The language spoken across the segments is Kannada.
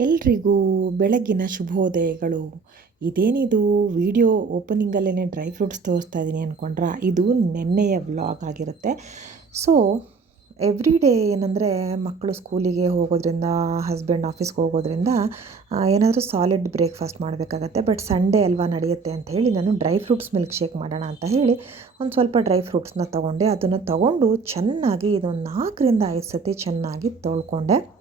ಎಲ್ರಿಗೂ ಬೆಳಗ್ಗಿನ ಶುಭೋದಯಗಳು. ಇದೇನಿದು? ವಿಡಿಯೋ ಓಪನಿಂಗಲ್ಲೇ ಡ್ರೈ ಫ್ರೂಟ್ಸ್ ತೋರಿಸ್ತಾ ಇದ್ದೀನಿ ಅಂದ್ಕೊಂಡ್ರ ಇದು ನೆನ್ನೆಯ ವ್ಲಾಗ್ ಆಗಿರುತ್ತೆ. ಸೊ, ಎವ್ರಿ ಡೇ ಏನಂದರೆ ಮಕ್ಕಳು ಸ್ಕೂಲಿಗೆ ಹೋಗೋದ್ರಿಂದ, ಹಸ್ಬೆಂಡ್ ಆಫೀಸ್ಗೆ ಹೋಗೋದ್ರಿಂದ ಏನಾದರೂ ಸಾಲಿಡ್ ಬ್ರೇಕ್ಫಾಸ್ಟ್ ಮಾಡಬೇಕಾಗತ್ತೆ. ಬಟ್ ಸಂಡೇ ಅಲ್ವಾ ನಡೆಯುತ್ತೆ ಅಂತ ಹೇಳಿ ನಾನು ಡ್ರೈ ಫ್ರೂಟ್ಸ್ ಮಿಲ್ಕ್ ಶೇಕ್ ಮಾಡೋಣ ಅಂತ ಹೇಳಿ ಒಂದು ಸ್ವಲ್ಪ ಡ್ರೈ ಫ್ರೂಟ್ಸ್ನ ತೊಗೊಂಡೆ. ಅದನ್ನು ತೊಗೊಂಡು ಚೆನ್ನಾಗಿ ಇದೊಂದು ನಾಲ್ಕರಿಂದ ಐದು ಸತಿ ಚೆನ್ನಾಗಿ ತೊಳ್ಕೊಂಡೆ.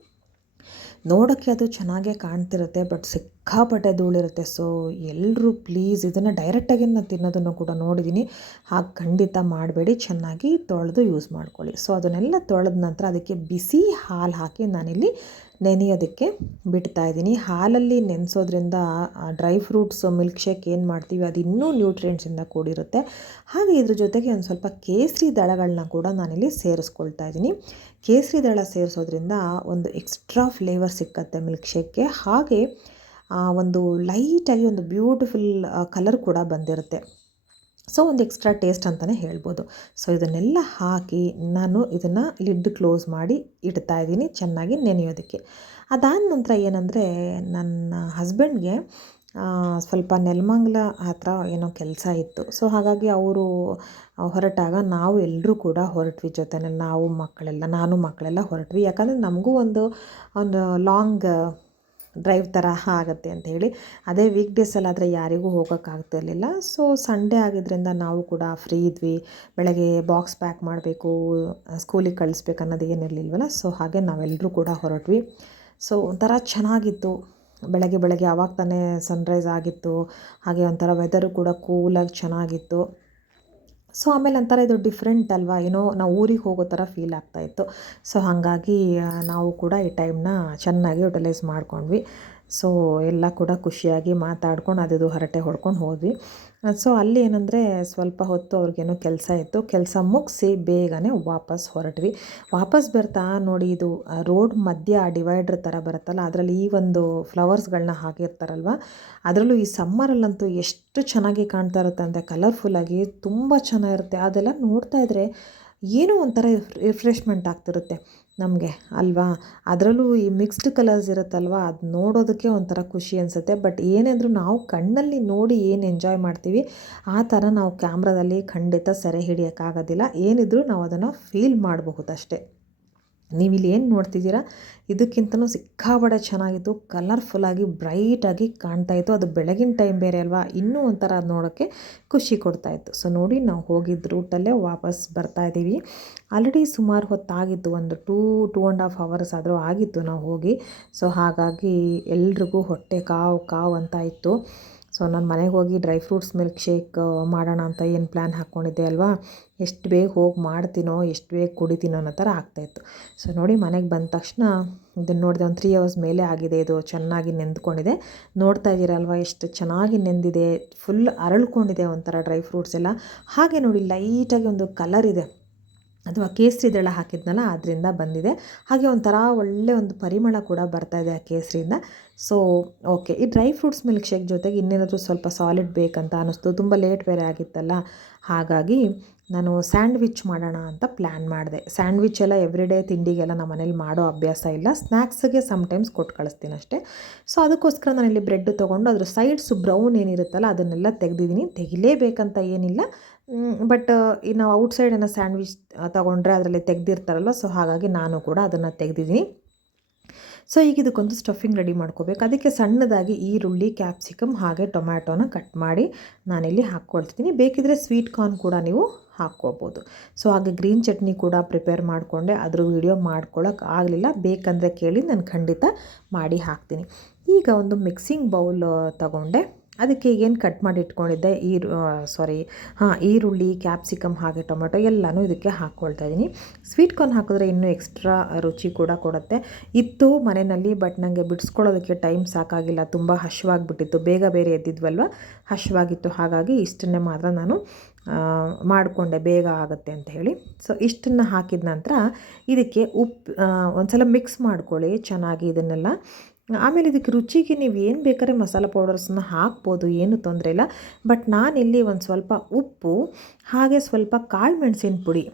ನೋಡೋಕ್ಕೆ ಅದು ಚೆನ್ನಾಗೇ ಕಾಣ್ತಿರುತ್ತೆ ಬಟ್ ಸಿಕ್ಕಾಪಟ್ಟೆ ಧೂಳಿರುತ್ತೆ ಸೊ ಎಲ್ಲರೂ ಪ್ಲೀಸ್ ಇದನ್ನು ಡೈರೆಕ್ಟಾಗಿ ನಾನು ತಿನ್ನೋದನ್ನು ಕೂಡ ನೋಡಿದ್ದೀನಿ ಹಾಗೆ ಖಂಡಿತ ಮಾಡಬೇಡಿ, ಚೆನ್ನಾಗಿ ತೊಳೆದು ಯೂಸ್ ಮಾಡ್ಕೊಳ್ಳಿ. ಸೊ ಅದನ್ನೆಲ್ಲ ತೊಳೆದ ನಂತರ ಅದಕ್ಕೆ ಬಿಸಿ ಹಾಲು ಹಾಕಿ ನಾನಿಲ್ಲಿ ನೆನೆಯೋದಕ್ಕೆ ಬಿಡ್ತಾ ಇದ್ದೀನಿ. ಹಾಲಲ್ಲಿ ನೆನೆಸೋದ್ರಿಂದ ಡ್ರೈ ಫ್ರೂಟ್ಸ್ ಮಿಲ್ಕ್ ಶೇಕ್ ಏನು ಮಾಡ್ತೀವಿ, ಅದು ಇನ್ನೂ ನ್ಯೂಟ್ರಿಯೆಂಟ್ಸಿಂದ ಕೂಡಿರುತ್ತೆ. ಹಾಗೆ ಇದ್ರ ಜೊತೆಗೆ ಒಂದು ಸ್ವಲ್ಪ ಕೇಸರಿ ದಳಗಳನ್ನ ಕೂಡ ನಾನಿಲ್ಲಿ ಸೇರಿಸ್ಕೊಳ್ತಾ ಇದ್ದೀನಿ. ಕೇಸರಿ ದಳ ಸೇರಿಸೋದ್ರಿಂದ ಒಂದು ಎಕ್ಸ್ಟ್ರಾ ಫ್ಲೇವರ್ ಸಿಕ್ಕತ್ತೆ ಮಿಲ್ಕ್ ಶೇಕ್ಗೆ ಹಾಗೆ ಒಂದು ಲೈಟಾಗಿ ಒಂದು ಬ್ಯೂಟಿಫುಲ್ ಕಲರ್ ಕೂಡ ಬಂದಿರುತ್ತೆ. ಸೊ, ಒಂದು ಎಕ್ಸ್ಟ್ರಾ ಟೇಸ್ಟ್ ಅಂತಲೇ ಹೇಳ್ಬೋದು. ಸೊ, ಇದನ್ನೆಲ್ಲ ಹಾಕಿ ನಾನು ಇದನ್ನು ಲಿಡ್ ಕ್ಲೋಸ್ ಮಾಡಿ ಇಡ್ತಾ ಇದ್ದೀನಿ ಚೆನ್ನಾಗಿ ನೆನೆಯೋದಕ್ಕೆ. ಅದಾದ ನಂತರ ಏನಂದರೆ, ನನ್ನ ಹಸ್ಬೆಂಡ್ಗೆ ಸ್ವಲ್ಪ ನೆಲಮಂಗ್ಲ ಹತ್ರ ಏನೋ ಕೆಲಸ ಇತ್ತು. ಸೊ, ಹಾಗಾಗಿ ಅವರು ಹೊರಟಾಗ ನಾವು ಎಲ್ಲರೂ ಕೂಡ ಹೊರಟ್ವಿ ಜೊತೆಯಲ್ಲಿ ನಾವು ಮಕ್ಕಳೆಲ್ಲ, ನಾನು ಮಕ್ಕಳೆಲ್ಲ ಹೊರಟ್ವಿ. ಯಾಕಂದರೆ ನಮಗೂ ಒಂದು ಒಂದು ಲಾಂಗ್ ಡ್ರೈವ್ ಥರ ಆಗುತ್ತೆ ಅಂತ ಹೇಳಿ. ಅದೇ ವೀಕ್ ಡೇಸಲ್ಲಾದರೆ ಯಾರಿಗೂ ಹೋಗೋಕ್ಕಾಗ್ತಿರಲಿಲ್ಲ ಸೊ ಸಂಡೇ ಆಗಿದ್ದರಿಂದ ನಾವು ಕೂಡ ಫ್ರೀ ಇದ್ವಿ. ಬೆಳಗ್ಗೆ ಬಾಕ್ಸ್ ಪ್ಯಾಕ್ ಮಾಡಬೇಕು ಸ್ಕೂಲಿಗೆ ಕಳಿಸ್ಬೇಕು ಅನ್ನೋದು ಏನಿರಲಿಲ್ವಲ್ಲ ಸೊ ಹಾಗೆ ನಾವೆಲ್ಲರೂ ಕೂಡ ಹೊರಟ್ವಿ. ಸೊ ಒಂಥರ ಚೆನ್ನಾಗಿತ್ತು. ಬೆಳಗ್ಗೆ ಬೆಳಗ್ಗೆ ಆವಾಗ ತಾನೇ ಸನ್ರೈಸ್ ಆಗಿತ್ತು. ಹಾಗೆ ಒಂಥರ ವೆದರು ಕೂಡ ಕೂಲಾಗಿ ಚೆನ್ನಾಗಿತ್ತು. ಸೊ ಆಮೇಲೆ ಅಂತಾರೆ ಇದು ಡಿಫ್ರೆಂಟ್ ಅಲ್ವಾ? ಏನೋ ನಾವು ಊರಿಗೆ ಹೋಗೋ ಥರ ಫೀಲ್ ಆಗ್ತಾಯಿತ್ತು ಸೊ ಹಾಗಾಗಿ ನಾವು ಕೂಡ ಈ ಟೈಮ್ನ ಚೆನ್ನಾಗಿ ಯುಟಿಲೈಸ್ ಮಾಡ್ಕೊಂಡ್ವಿ. ಸೊ ಎಲ್ಲ ಕೂಡ ಖುಷಿಯಾಗಿ ಮಾತಾಡ್ಕೊಂಡು ಅದು ಹರಟೆ ಹೊಡ್ಕೊಂಡು ಹೋದ್ವಿ. ಸೊ ಅಲ್ಲಿ ಏನಂದರೆ ಸ್ವಲ್ಪ ಹೊತ್ತು ಅವ್ರಿಗೇನೋ ಕೆಲಸ ಇತ್ತು. ಕೆಲಸ ಮುಗಿಸಿ ಬೇಗನೆ ವಾಪಸ್ ಹೊರಟ್ವಿ. ವಾಪಸ್ ಬರ್ತಾ ನೋಡಿ ಇದು ರೋಡ್ ಮಧ್ಯ ಡಿವೈಡ್ರ್ ಥರ ಬರುತ್ತಲ್ಲ, ಅದರಲ್ಲಿ ಈ ಒಂದು ಫ್ಲವರ್ಸ್ಗಳನ್ನ ಹಾಕಿರ್ತಾರಲ್ವ, ಅದರಲ್ಲೂ ಈ ಸಮ್ಮರಲ್ಲಂತೂ ಎಷ್ಟು ಚೆನ್ನಾಗಿ ಕಾಣ್ತಾ ಇರುತ್ತೆ ಅಂದರೆ ಕಲರ್ಫುಲ್ಲಾಗಿ ತುಂಬ ಚೆನ್ನಾಗಿರುತ್ತೆ. ಅದೆಲ್ಲ ನೋಡ್ತಾ ಇದ್ದರೆ ಏನೋ ಒಂಥರ ರಿಫ್ರೆಶ್ಮೆಂಟ್ ಆಗ್ತಿರುತ್ತೆ ನಮಗೆ, ಅಲ್ವಾ? ಅದರಲ್ಲೂ ಈ ಮಿಕ್ಸ್ಡ್ ಕಲರ್ಸ್ ಇರುತ್ತಲ್ವ? ಅದು ನೋಡೋದಕ್ಕೆ ಒಂಥರ ಖುಷಿ ಅನಿಸುತ್ತೆ. ಬಟ್ ಏನೆಂದರೂ ನಾವು ಕಣ್ಣಲ್ಲಿ ನೋಡಿ ಏನು ಎಂಜಾಯ್ ಮಾಡ್ತೀವಿ, ಆ ಥರ ನಾವು ಕ್ಯಾಮ್ರಾದಲ್ಲಿ ಖಂಡಿತ ಸೆರೆ ಹಿಡಿಯೋಕ್ಕಾಗೋದಿಲ್ಲ ಏನಿದ್ರೂ ನಾವು ಅದನ್ನು ಫೀಲ್ ಮಾಡಬಹುದಷ್ಟೇ ನೀವಿಲ್ಲಿ ಏನು ನೋಡ್ತಿದ್ದೀರಾ? ಇದಕ್ಕಿಂತಲೂ ಸಿಕ್ಕಾಬಡ ಚೆನ್ನಾಗಿತ್ತು. ಕಲರ್ಫುಲ್ಲಾಗಿ ಬ್ರೈಟಾಗಿ ಕಾಣ್ತಾಯಿತ್ತು ಅದು ಬೆಳಗಿನ ಟೈಮ್ ಬೇರೆ ಅಲ್ವಾ? ಇನ್ನೂ ಒಂಥರ ಅದು ನೋಡೋಕ್ಕೆ ಖುಷಿ ಕೊಡ್ತಾಯಿತ್ತು ಸೊ ನೋಡಿ, ನಾವು ಹೋಗಿದ್ದ ರೂಟಲ್ಲೇ ವಾಪಸ್ ಬರ್ತಾ ಇದ್ದೀವಿ. ಆಲ್ರೆಡಿ ಸುಮಾರು ಹೊತ್ತಾಗಿತ್ತು. ಒಂದು two two and half hours ಆದರೂ ಆಗಿತ್ತು ನಾವು ಹೋಗಿ. ಸೊ ಹಾಗಾಗಿ ಎಲ್ರಿಗೂ ಹೊಟ್ಟೆ ಕಾವು ಕಾವು ಅಂತ ಇತ್ತು. ಸೊ ನಾನು ಮನೆಗೆ ಹೋಗಿ ಡ್ರೈ ಫ್ರೂಟ್ಸ್ ಮಿಲ್ಕ್ ಶೇಕ್ ಮಾಡೋಣ ಅಂತ ಏನು ಪ್ಲ್ಯಾನ್ ಹಾಕ್ಕೊಂಡಿದ್ದೆ ಅಲ್ವಾ? ಎಷ್ಟು ಬೇಗ ಹೋಗಿ ಮಾಡ್ತೀನೋ, ಎಷ್ಟು ಬೇಗ ಕುಡಿತೀನೋ ಅನ್ನೋ ಥರ ಆಗ್ತಾಯಿತ್ತು ಸೊ ನೋಡಿ ಮನೆಗೆ ಬಂದ ತಕ್ಷಣ ಇದನ್ನು ನೋಡಿದೆ, ಒಂದು ತ್ರೀ ಅವರ್ಸ್ ಮೇಲೆ ಆಗಿದೆ, ಇದು ಚೆನ್ನಾಗಿ ನೆಂದ್ಕೊಂಡಿದೆ. ನೋಡ್ತಾ ಇದ್ದೀರಲ್ವ ಎಷ್ಟು ಚೆನ್ನಾಗಿ ನೆಂದಿದೆ ಫುಲ್ ಅರಳ್ಕೊಂಡಿದೆ ಒಂಥರ ಡ್ರೈ ಫ್ರೂಟ್ಸ್ ಎಲ್ಲ. ಹಾಗೆ ನೋಡಿ ಲೈಟಾಗಿ ಒಂದು ಕಲರ್ ಇದೆ. ಅಥವಾ ಕೇಸರಿ ದಳ ಹಾಕಿದ್ನಲ್ಲ ಅದರಿಂದ ಬಂದಿದೆ. ಹಾಗೆ ಒಂಥರ ಒಳ್ಳೆ ಒಂದು ಪರಿಮಳ ಕೂಡ ಬರ್ತಾ ಇದೆ ಆ ಕೇಸರಿಯಿಂದ. ಸೊ ಓಕೆ ಈ ಡ್ರೈ ಫ್ರೂಟ್ಸ್ ಮಿಲ್ಕ್ ಶೇಕ್ ಜೊತೆಗೆ ಇನ್ನೇನಾದರೂ ಸ್ವಲ್ಪ ಸಾಲಿಡ್ ಬೇಕಂತ ಅನ್ನಿಸ್ತು. ತುಂಬ ಲೇಟ್ ಬೇರೆ ಆಗಿತ್ತಲ್ಲ. ಹಾಗಾಗಿ ನಾನು ಸ್ಯಾಂಡ್ವಿಚ್ ಮಾಡೋಣ ಅಂತ ಪ್ಲ್ಯಾನ್ ಮಾಡಿದೆ. ಸ್ಯಾಂಡ್ವಿಚ್ ಎಲ್ಲ ಎವ್ರಿ ಡೇ ತಿಂಡಿಗೆಲ್ಲ ನಮ್ಮ ಮನೇಲಿ ಮಾಡೋ ಅಭ್ಯಾಸ ಇಲ್ಲ. ಸ್ನ್ಯಾಕ್ಸ್ಗೆ ಸಮ್ಟೈಮ್ಸ್ ಕೊಟ್ಟು ಕಳಿಸ್ತೀನಿ ಅಷ್ಟೇ. ಸೊ ಅದಕ್ಕೋಸ್ಕರ ನಾನಿಲ್ಲಿ ಬ್ರೆಡ್ ತೊಗೊಂಡು ಅದ್ರ ಸೈಡ್ಸು ಬ್ರೌನ್ ಏನಿರುತ್ತಲ್ಲ, ಅದನ್ನೆಲ್ಲ ತೆಗೆದಿದ್ದೀನಿ. ತೆಗಿಲೇಬೇಕಂತ ಏನಿಲ್ಲ. ಬಟ್ ಈ ನಾವು ಔಟ್ಸೈಡ್ ಏನೋ ಸ್ಯಾಂಡ್ವಿಚ್ ತೊಗೊಂಡ್ರೆ ಅದರಲ್ಲಿ ತೆಗೆದಿರ್ತಾರಲ್ಲ ಸೊ ಹಾಗಾಗಿ ನಾನು ಕೂಡ ಅದನ್ನು ತೆಗೆದಿದ್ದೀನಿ. ಸೊ ಈಗ ಇದಕ್ಕೊಂದು ಸ್ಟಫಿಂಗ್ ರೆಡಿ ಮಾಡ್ಕೋಬೇಕು. ಅದಕ್ಕೆ ಸಣ್ಣದಾಗಿ ಈರುಳ್ಳಿ ಕ್ಯಾಪ್ಸಿಕಮ್ ಹಾಗೆ ಟೊಮ್ಯಾಟೋನ ಕಟ್ ಮಾಡಿ ನಾನಿಲ್ಲಿ ಹಾಕ್ಕೊಳ್ತಿದ್ದೀನಿ. ಬೇಕಿದ್ರೆ ಸ್ವೀಟ್ ಕಾರ್ನ್ ಕೂಡ ನೀವು ಹಾಕ್ಕೋಬೋದು. ಸೊ ಹಾಗೆ ಗ್ರೀನ್ ಚಟ್ನಿ ಕೂಡ ಪ್ರಿಪೇರ್ ಮಾಡಿಕೊಂಡೆ. ಅದ್ರ ವೀಡಿಯೋ ಮಾಡ್ಕೊಳ್ಳೋಕೆ ಆಗಲಿಲ್ಲ. ಬೇಕಂದರೆ ಕೇಳಿ ನಾನು ಖಂಡಿತ ಮಾಡಿ ಹಾಕ್ತೀನಿ. ಈಗ ಒಂದು ಮಿಕ್ಸಿಂಗ್ ಬೌಲ್ ತಗೊಂಡೆ. ಅದಕ್ಕೆ ಏನು ಕಟ್ ಮಾಡಿ ಇಟ್ಕೊಂಡಿದ್ದೆ ಈರು ಸಾರಿ ಹಾಂ, ಈರುಳ್ಳಿ ಕ್ಯಾಪ್ಸಿಕಮ್ ಹಾಗೆ ಟೊಮೆಟೊ ಎಲ್ಲನೂ ಇದಕ್ಕೆ ಹಾಕ್ಕೊಳ್ತಾ ಇದ್ದೀನಿ ಸ್ವೀಟ್ ಕಾರ್ನ್ ಹಾಕಿದ್ರೆ ಇನ್ನೂ ಎಕ್ಸ್ಟ್ರಾ ರುಚಿ ಕೂಡ ಕೊಡುತ್ತೆ. ಇತ್ತು ಮನೆಯಲ್ಲಿ ಬಟ್ ನನಗೆ ಬಿಡಿಸ್ಕೊಳ್ಳೋದಕ್ಕೆ ಟೈಮ್ ಸಾಕಾಗಿಲ್ಲ. ತುಂಬ ಹಶ್ವಾಗಿಬಿಟ್ಟಿತ್ತು. ಬೇಗ ಬೇರೆ ಎದ್ದಿದ್ವಲ್ವ? ಹಶ್ವಾಗಿತ್ತು. ಹಾಗಾಗಿ ಇಷ್ಟನ್ನೇ ಮಾತ್ರ ನಾನು ಮಾಡಿಕೊಂಡೆ. ಬೇಗ ಆಗುತ್ತೆ ಅಂತ ಹೇಳಿ. ಸೊ ಇಷ್ಟನ್ನು ಹಾಕಿದ ನಂತರ ಇದಕ್ಕೆ ಉಪ್ಪು ಒಂದು ಸಲ ಮಿಕ್ಸ್ ಮಾಡ್ಕೊಳ್ಳಿ. ಚೆನ್ನಾಗಿ ಇದನ್ನೆಲ್ಲ ಆಮೇಲೆ ಇದಕ್ಕೆ ರುಚಿಗೆ ನೀವು ಏನು ಬೇಕಾದ್ರೆ ಮಸಾಲ ಪೌಡರ್ಸನ್ನ ಹಾಕ್ಬೋದು, ಏನು ತೊಂದರೆ ಇಲ್ಲ. ಬಟ್ ನಾನಿಲ್ಲಿ ಒಂದು ಸ್ವಲ್ಪ ಉಪ್ಪು, ಹಾಗೆ ಸ್ವಲ್ಪ ಕಾಳು ಮೆಣಸಿನ ಪುಡಿ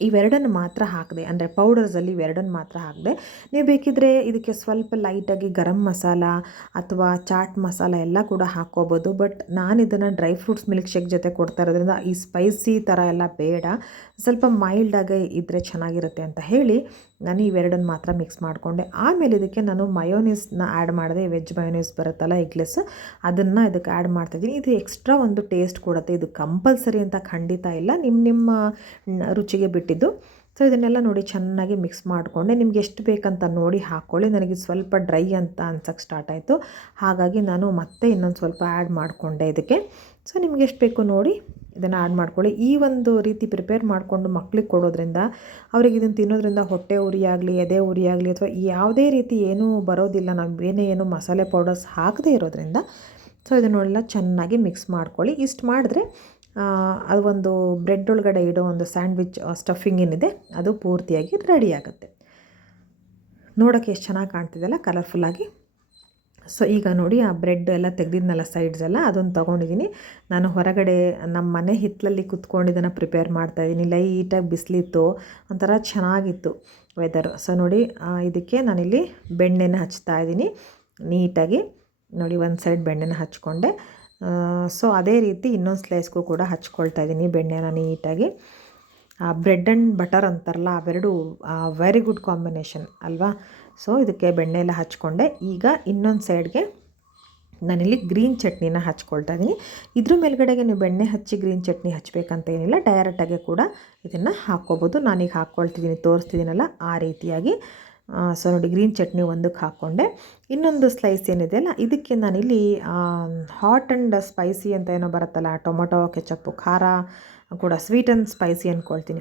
ಇವೆರಡನ್ನು ಮಾತ್ರ ಹಾಕಿದೆ. ಅಂದರೆ ಪೌಡರ್ಸಲ್ಲಿ ಇವೆರಡನ್ನು ಮಾತ್ರ ಹಾಕಿದೆ. ನೀವು ಬೇಕಿದ್ದರೆ ಇದಕ್ಕೆ ಸ್ವಲ್ಪ ಲೈಟಾಗಿ ಗರಂ ಮಸಾಲ ಅಥವಾ ಚಾಟ್ ಮಸಾಲ ಎಲ್ಲ ಕೂಡ ಹಾಕ್ಕೋಬೋದು. ಬಟ್ ನಾನು ಇದನ್ನು ಡ್ರೈ ಫ್ರೂಟ್ಸ್ ಮಿಲ್ಕ್ ಶೇಕ್ ಜೊತೆ ಕೊಡ್ತಾ ಇರೋದ್ರಿಂದ ಈ ಸ್ಪೈಸಿ ಥರ ಎಲ್ಲ ಬೇಡ. ಸ್ವಲ್ಪ ಮೈಲ್ಡಾಗೆ ಇದ್ದರೆ ಚೆನ್ನಾಗಿರುತ್ತೆ ಅಂತ ಹೇಳಿ ನಾನು ಇವೆರಡನ್ನು ಮಾತ್ರ ಮಿಕ್ಸ್ ಮಾಡಿಕೊಂಡೆ. ಆಮೇಲೆ ಇದಕ್ಕೆ ನಾನು ಮಯೋನೀಸ್ನ ಆ್ಯಡ್ ಮಾಡಿದೆ ವೆಜ್ ಮಯೋನೀಸ್ ಬರುತ್ತಲ್ಲ ಎಗ್ಲೆಸ್ ಅದನ್ನು ಇದಕ್ಕೆ ಆ್ಯಡ್ ಮಾಡ್ತಾಯಿದ್ದೀನಿ ಇದು ಎಕ್ಸ್ಟ್ರಾ ಒಂದು ಟೇಸ್ಟ್ ಕೊಡುತ್ತೆ. ಇದು ಕಂಪಲ್ಸರಿ ಅಂತ ಖಂಡಿತ ಇಲ್ಲ. ನಿಮ್ಮ ನಿಮ್ಮ ರುಚಿಗೆ ಬಿಟ್ಟಿದ್ದು. ಸೊ ಇದನ್ನೆಲ್ಲ ನೋಡಿ ಚೆನ್ನಾಗಿ ಮಿಕ್ಸ್ ಮಾಡಿಕೊಂಡೆ. ನಿಮ್ಗೆ ಎಷ್ಟು ಬೇಕಂತ ನೋಡಿ ಹಾಕ್ಕೊಳ್ಳಿ ನನಗೆ ಸ್ವಲ್ಪ ಡ್ರೈ ಅಂತ ಅನ್ಸೋಕ್ಕೆ ಸ್ಟಾರ್ಟ್ ಆಯಿತು. ಹಾಗಾಗಿ ನಾನು ಮತ್ತೆ ಇನ್ನೊಂದು ಸ್ವಲ್ಪ ಆ್ಯಡ್ ಮಾಡಿಕೊಂಡೆ ಇದಕ್ಕೆ. ಸೊ ನಿಮ್ಗೆ ಎಷ್ಟು ಬೇಕು ನೋಡಿ ಇದನ್ನು ಆ್ಯಡ್ ಮಾಡ್ಕೊಳ್ಳಿ. ಈ ಒಂದು ರೀತಿ ಪ್ರಿಪೇರ್ ಮಾಡಿಕೊಂಡು ಮಕ್ಳಿಗೆ ಕೊಡೋದ್ರಿಂದ ಅವ್ರಿಗೆ ಇದನ್ನು ತಿನ್ನೋದ್ರಿಂದ ಹೊಟ್ಟೆ ಉರಿ ಆಗಲಿ, ಎದೆ ಉರಿ ಆಗಲಿ ಅಥವಾ ಯಾವುದೇ ರೀತಿ ಏನೂ ಬರೋದಿಲ್ಲ, ನಾವು ಏನೇ ಏನು ಮಸಾಲೆ ಪೌಡರ್ಸ್ ಹಾಕದೇ ಇರೋದ್ರಿಂದ ಸೊ ಇದನ್ನೆಲ್ಲ ಚೆನ್ನಾಗಿ ಮಿಕ್ಸ್ ಮಾಡ್ಕೊಳ್ಳಿ. ಇಷ್ಟು ಮಾಡಿದ್ರೆ ಅದು ಒಂದು ಬ್ರೆಡ್ ಒಳಗಡೆ ಇಡೋ ಒಂದು ಸ್ಯಾಂಡ್ವಿಚ್ ಸ್ಟಫಿಂಗ್ ಏನಿದೆ, ಅದು ಪೂರ್ತಿಯಾಗಿ ರೆಡಿ ಆಗುತ್ತೆ. ನೋಡೋಕ್ಕೆ ಎಷ್ಟು ಚೆನ್ನಾಗಿ ಕಾಣ್ತಿದೆಯಲ್ಲ ಕಲರ್ಫುಲ್ಲಾಗಿ ಸೊ ಈಗ ನೋಡಿ ಆ ಬ್ರೆಡ್ ಎಲ್ಲ ತೆಗೆದಿದ್ನಲ್ಲ ಸೈಡ್ಸ್ ಎಲ್ಲ ಅದನ್ನು ತೊಗೊಂಡಿದ್ದೀನಿ ನಾನು ಹೊರಗಡೆ ನಮ್ಮ ಮನೆ ಹಿತ್ತಲಲ್ಲಿ ಕುತ್ಕೊಂಡು ಇದನ್ನು ಪ್ರಿಪೇರ್ ಮಾಡ್ತಾಯಿದ್ದೀನಿ ಲೈಟಾಗಿ ಬಿಸಿಲಿತ್ತು, ಒಂಥರ ಚೆನ್ನಾಗಿತ್ತು ವೆದರ್ ಸೊ ನೋಡಿ ಇದಕ್ಕೆ ನಾನಿಲ್ಲಿ ಬೆಣ್ಣೆನ ಹಚ್ತಾ ಇದ್ದೀನಿ ನೀಟಾಗಿ ನೋಡಿ ಒಂದು ಸೈಡ್ ಬೆಣ್ಣೆನ ಹಚ್ಕೊಂಡೆ. ಸೊ ಅದೇ ರೀತಿ ಇನ್ನೊಂದು ಸ್ಲೈಸ್ಗೂ ಕೂಡ ಹಚ್ಕೊಳ್ತಾ ಇದ್ದೀನಿ ಬೆಣ್ಣೆನ ನೀಟಾಗಿ. ಬ್ರೆಡ್ ಆ್ಯಂಡ್ ಬಟರ್ ಅಂತಾರಲ್ಲ, ಅವೆರಡು ವೆರಿ ಗುಡ್ ಕಾಂಬಿನೇಷನ್ ಅಲ್ವಾ? ಸೊ ಇದಕ್ಕೆ ಬೆಣ್ಣೆ ಎಲ್ಲ ಹಚ್ಕೊಂಡೆ. ಈಗ ಇನ್ನೊಂದು ಸೈಡ್ಗೆ ನಾನಿಲ್ಲಿ ಗ್ರೀನ್ ಚಟ್ನಿನ ಹಚ್ಕೊಳ್ತಾ ಇದ್ದೀನಿ ಇದ್ರ ಮೇಲ್ಗಡೆಗೆ ನೀವು ಬೆಣ್ಣೆ ಹಚ್ಚಿ ಗ್ರೀನ್ ಚಟ್ನಿ ಹಚ್ಚಬೇಕಂತ ಏನಿಲ್ಲ ಡೈರೆಕ್ಟಾಗಿ ಕೂಡ ಇದನ್ನು ಹಾಕ್ಕೋಬೋದು. ನಾನೀಗ ಹಾಕ್ಕೊಳ್ತಿದ್ದೀನಿ ತೋರಿಸ್ತಿದ್ದೀನಲ್ಲ ಆ ರೀತಿಯಾಗಿ. ಸೊ ನೋಡಿ ಗ್ರೀನ್ ಚಟ್ನಿ ಒಂದಕ್ಕೆ ಹಾಕ್ಕೊಂಡೆ. ಇನ್ನೊಂದು ಸ್ಲೈಸ್ ಏನಿದೆ ಅಲ್ಲ, ಇದಕ್ಕೆ ನಾನಿಲ್ಲಿ ಹಾಟ್ ಆ್ಯಂಡ್ ಸ್ಪೈಸಿ ಅಂತ ಏನೋ ಬರುತ್ತಲ್ಲ, ಟೊಮೊಟೊ ಕೆಚಪ್ಪು ಖಾರ ಕೂಡ ಸ್ವೀಟ್ ಆ್ಯಂಡ್ ಸ್ಪೈಸಿ ಅಂದ್ಕೊಳ್ತೀನಿ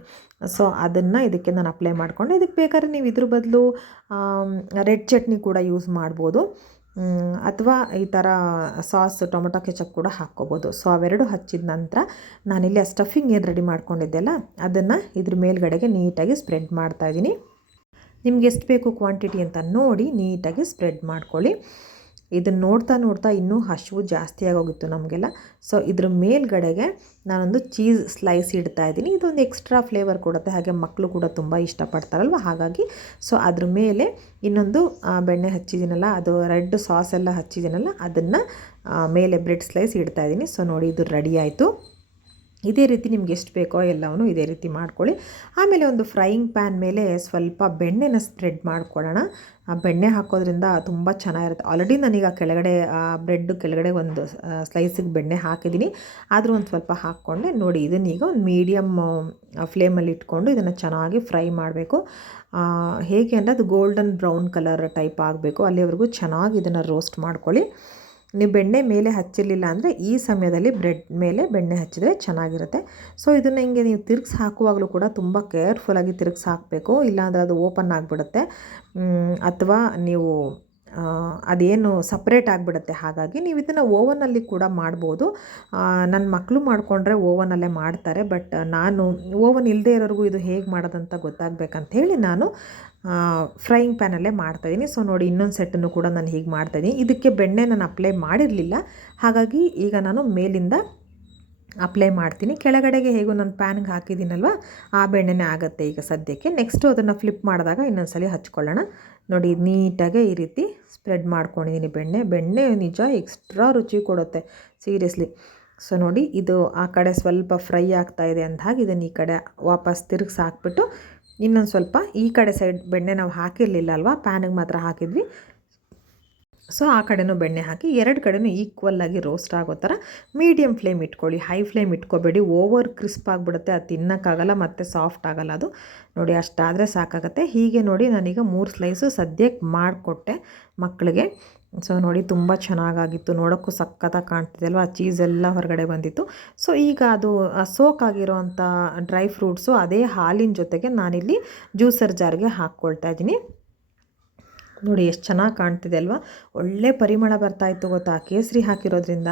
ಸೊ ಅದನ್ನು ಇದಕ್ಕೆ ನಾನು ಅಪ್ಲೈ ಮಾಡಿಕೊಂಡು. ಇದಕ್ಕೆ ಬೇಕಾದ್ರೆ ನೀವು ಇದ್ರ ಬದಲು ರೆಡ್ ಚಟ್ನಿ ಕೂಡ ಯೂಸ್ ಮಾಡ್ಬೋದು. ಅಥವಾ ಈ ಥರ ಸಾಸ್ ಟೊಮೊಟೊ ಕೆಚಪ್ ಕೂಡ ಹಾಕ್ಕೋಬೋದು. ಸೊ ಅವೆರಡು ಹಚ್ಚಿದ ನಂತರ ನಾನಿಲ್ಲಿ ಆ ಸ್ಟಫಿಂಗ್ ಏನು ರೆಡಿ ಮಾಡ್ಕೊಂಡಿದ್ದೆಲ್ಲ ಅದನ್ನು ಇದ್ರ ಮೇಲ್ಗಡೆಗೆ ನೀಟಾಗಿ ಸ್ಪ್ರೆಡ್ ಮಾಡ್ತಾಯಿದ್ದೀನಿ ನಿಮ್ಗೆ ಎಷ್ಟು ಬೇಕು ಕ್ವಾಂಟಿಟಿ ಅಂತ ನೋಡಿ ನೀಟಾಗಿ ಸ್ಪ್ರೆಡ್ ಮಾಡ್ಕೊಳ್ಳಿ. ಇದನ್ನು ನೋಡ್ತಾ ನೋಡ್ತಾ ಇನ್ನೂ ಹಸಿವು ಜಾಸ್ತಿ ಆಗೋಗಿತ್ತು ನಮಗೆಲ್ಲ. ಸೊ ಇದ್ರ ಮೇಲ್ಗಡೆಗೆ ನಾನೊಂದು ಚೀಸ್ ಸ್ಲೈಸ್ ಇಡ್ತಾ ಇದ್ದೀನಿ. ಇದೊಂದು ಎಕ್ಸ್ಟ್ರಾ ಫ್ಲೇವರ್ ಕೊಡುತ್ತೆ. ಹಾಗೆ ಮಕ್ಕಳು ಕೂಡ ತುಂಬ ಇಷ್ಟಪಡ್ತಾರಲ್ವ? ಹಾಗಾಗಿ. ಸೊ ಅದ್ರ ಮೇಲೆ ಇನ್ನೊಂದು ಬೆಣ್ಣೆ ಹಚ್ಚಿದ್ದೀನಲ್ಲ, ಅದು ರೆಡ್ ಸಾಸ್ ಎಲ್ಲ ಹಚ್ಚಿದ್ದೀನಲ್ಲ, ಅದನ್ನು ಮೇಲೆ ಬ್ರೆಡ್ ಸ್ಲೈಸ್ ಇಡ್ತಾ ಇದ್ದೀನಿ. ಸೊ ನೋಡಿ, ಇದು ರೆಡಿ ಆಯಿತು. ಇದೇ ರೀತಿ ನಿಮ್ಗೆ ಎಷ್ಟು ಬೇಕೋ ಎಲ್ಲವನ್ನು ಇದೇ ರೀತಿ ಮಾಡ್ಕೊಳ್ಳಿ. ಆಮೇಲೆ ಒಂದು ಫ್ರೈಯಿಂಗ್ ಪ್ಯಾನ್ ಮೇಲೆ ಸ್ವಲ್ಪ ಬೆಣ್ಣೆನ ಸ್ಪ್ರೆಡ್ ಮಾಡ್ಕೊಳ್ಳೋಣ. ಬೆಣ್ಣೆ ಹಾಕೋದ್ರಿಂದ ತುಂಬ ಚೆನ್ನಾಗಿರುತ್ತೆ. ಆಲ್ರೆಡಿ ನಾನೀಗ ಕೆಳಗಡೆ ಬ್ರೆಡ್ ಕೆಳಗಡೆ ಒಂದು ಸ್ಲೈಸಿಗೆ ಬೆಣ್ಣೆ ಹಾಕಿದ್ದೀನಿ. ಆದರೂ ಒಂದು ಸ್ವಲ್ಪ ಹಾಕ್ಕೊಂಡೆ. ನೋಡಿ ಇದನ್ನೀಗ ಒಂದು ಮೀಡಿಯಮ್ ಫ್ಲೇಮಲ್ಲಿ ಇಟ್ಕೊಂಡು ಇದನ್ನು ಚೆನ್ನಾಗಿ ಫ್ರೈ ಮಾಡಬೇಕು. ಹೇಗೆ ಅಂದರೆ ಅದು ಗೋಲ್ಡನ್ ಬ್ರೌನ್ ಕಲರ್ ಟೈಪ್ ಆಗಬೇಕು. ಅಲ್ಲಿವರೆಗೂ ಚೆನ್ನಾಗಿ ಇದನ್ನು ರೋಸ್ಟ್ ಮಾಡ್ಕೊಳ್ಳಿ. ನೀವು ಬೆಣ್ಣೆ ಮೇಲೆ ಹಚ್ಚಿರಲಿಲ್ಲ ಅಂದರೆ ಈ ಸಮಯದಲ್ಲಿ ಬ್ರೆಡ್ ಮೇಲೆ ಬೆಣ್ಣೆ ಹಚ್ಚಿದರೆ ಚೆನ್ನಾಗಿರುತ್ತೆ. ಸೊ ಇದನ್ನು ಹಿಂಗೆ ನೀವು ತಿರುಗಿಸಿ ಹಾಕುವಾಗಲೂ ಕೂಡ ತುಂಬ ಕೇರ್ಫುಲ್ಲಾಗಿ ತಿರುಗಿಸಿ ಹಾಕಬೇಕು. ಇಲ್ಲಾಂದರೆ ಅದು ಓಪನ್ ಆಗಿಬಿಡುತ್ತೆ. ಅಥವಾ ನೀವು ಅದೇನು ಸಪ್ರೇಟ್ ಆಗಿಬಿಡುತ್ತೆ. ಹಾಗಾಗಿ ನೀವು ಇದನ್ನು ಓವನಲ್ಲಿ ಕೂಡ ಮಾಡ್ಬೋದು. ನನ್ನ ಮಕ್ಕಳು ಮಾಡಿಕೊಂಡ್ರೆ ಓವನಲ್ಲೇ ಮಾಡ್ತಾರೆ. ಬಟ್ ನಾನು ಓವನ್ ಇಲ್ಲದೆ ಇರೋರಿಗೂ ಇದು ಹೇಗೆ ಮಾಡೋದಂತ ಗೊತ್ತಾಗಬೇಕಂತ ಹೇಳಿ ನಾನು ಫ್ರೈಯಿಂಗ್ ಪ್ಯಾನಲ್ಲೇ ಮಾಡ್ತಾಯಿದ್ದೀನಿ ಸೊ ನೋಡಿ, ಇನ್ನೊಂದು ಸೆಟ್ಟನ್ನು ಕೂಡ ನಾನು ಹೀಗೆ ಮಾಡ್ತಾಯಿದ್ದೀನಿ ಇದಕ್ಕೆ ಬೆಣ್ಣೆ ನಾನು ಅಪ್ಲೈ ಮಾಡಿರಲಿಲ್ಲ. ಹಾಗಾಗಿ ಈಗ ನಾನು ಮೇಲಿಂದ ಅಪ್ಲೈ ಮಾಡ್ತೀನಿ. ಕೆಳಗಡೆಗೆ ಹೇಗೂ ನಾನು ಪ್ಯಾನ್ಗೆ ಹಾಕಿದ್ದೀನಲ್ವ, ಆ ಬೆಣ್ಣೆನೇ ಆಗುತ್ತೆ ಈಗ ಸದ್ಯಕ್ಕೆ. ನೆಕ್ಸ್ಟು ಅದನ್ನು ಫ್ಲಿಪ್ ಮಾಡಿದಾಗ ಇನ್ನೊಂದು ಸಲ ಹಚ್ಕೊಳ್ಳೋಣ. ನೋಡಿ, ನೀಟಾಗೆ ಈ ರೀತಿ ಸ್ಪ್ರೆಡ್ ಮಾಡ್ಕೊಂಡಿದ್ದೀನಿ ಬೆಣ್ಣೆ. ಬೆಣ್ಣೆ ನಿಜ ಎಕ್ಸ್ಟ್ರಾ ರುಚಿ ಕೊಡುತ್ತೆ ಸೀರಿಯಸ್ಲಿ ಸೊ ನೋಡಿ, ಇದು ಆ ಕಡೆ ಸ್ವಲ್ಪ ಫ್ರೈ ಆಗ್ತಾ ಇದೆ ಅಂದ ಹಾಗೆ ಇದನ್ನು ಈ ಕಡೆ ವಾಪಸ್ ತಿರುಗಿಸಿ ಹಾಕ್ಬಿಟ್ಟು ಇನ್ನೊಂದು ಸ್ವಲ್ಪ ಈ ಕಡೆ ಸೈಡ್ ಬೆಣ್ಣೆ ನಾವು ಹಾಕಿರಲಿಲ್ಲ ಅಲ್ವಾ? ಪ್ಯಾನಿಗೆ ಮಾತ್ರ ಹಾಕಿದ್ವಿ. ಸೊ ಆ ಕಡೆನೂ ಬೆಣ್ಣೆ ಹಾಕಿ, ಎರಡು ಕಡೆನೂ ಈಕ್ವಲ್ ಆಗಿ ರೋಸ್ಟ್ ಆಗೋ ಥರ ಮೀಡಿಯಮ್ ಫ್ಲೇಮ್ ಇಟ್ಕೊಳ್ಳಿ. ಹೈ ಫ್ಲೇಮ್ ಇಟ್ಕೋಬೇಡಿ. ಓವರ್ ಕ್ರಿಸ್ಪ್ ಆಗಿಬಿಡುತ್ತೆ. ಅದು ತಿನ್ನೋಕ್ಕಾಗಲ್ಲ, ಮತ್ತು ಸಾಫ್ಟ್ ಆಗಲ್ಲ ಅದು. ನೋಡಿ, ಅಷ್ಟಾದರೆ ಸಾಕಾಗುತ್ತೆ. ಹೀಗೆ ನೋಡಿ ನಾನೀಗ ಮೂರು ಸ್ಲೈಸು ಸದ್ಯಕ್ಕೆ ಮಾಡಿಕೊಟ್ಟೆ ಮಕ್ಕಳಿಗೆ ಸೊ ನೋಡಿ ತುಂಬ ಚೆನ್ನಾಗಾಗಿತ್ತು. ನೋಡೋಕ್ಕೂ ಸಖತ್ತಾಗಿ ಕಾಣ್ತಿದೆ ಅಲ್ವಾ? ಚೀಸ್ ಎಲ್ಲ ಹೊರಗಡೆ ಬಂದಿತ್ತು. ಸೊ ಈಗ ಅದು ಸೋಕ್ ಆಗಿರೋವಂಥ ಡ್ರೈ ಫ್ರೂಟ್ಸು ಅದೇ ಹಾಲಿನ ಜೊತೆಗೆ ನಾನಿಲ್ಲಿ ಜ್ಯೂಸರ್ ಜಾರ್ಗೆ ಹಾಕ್ಕೊಳ್ತಾ ಇದ್ದೀನಿ. ನೋಡಿ ಎಷ್ಟು ಚೆನ್ನಾಗಿ ಕಾಣ್ತಿದೆ ಅಲ್ವಾ? ಒಳ್ಳೆ ಪರಿಮಳ ಬರ್ತಾಯಿತ್ತು ಗೊತ್ತಾ? ಕೇಸರಿ ಹಾಕಿರೋದ್ರಿಂದ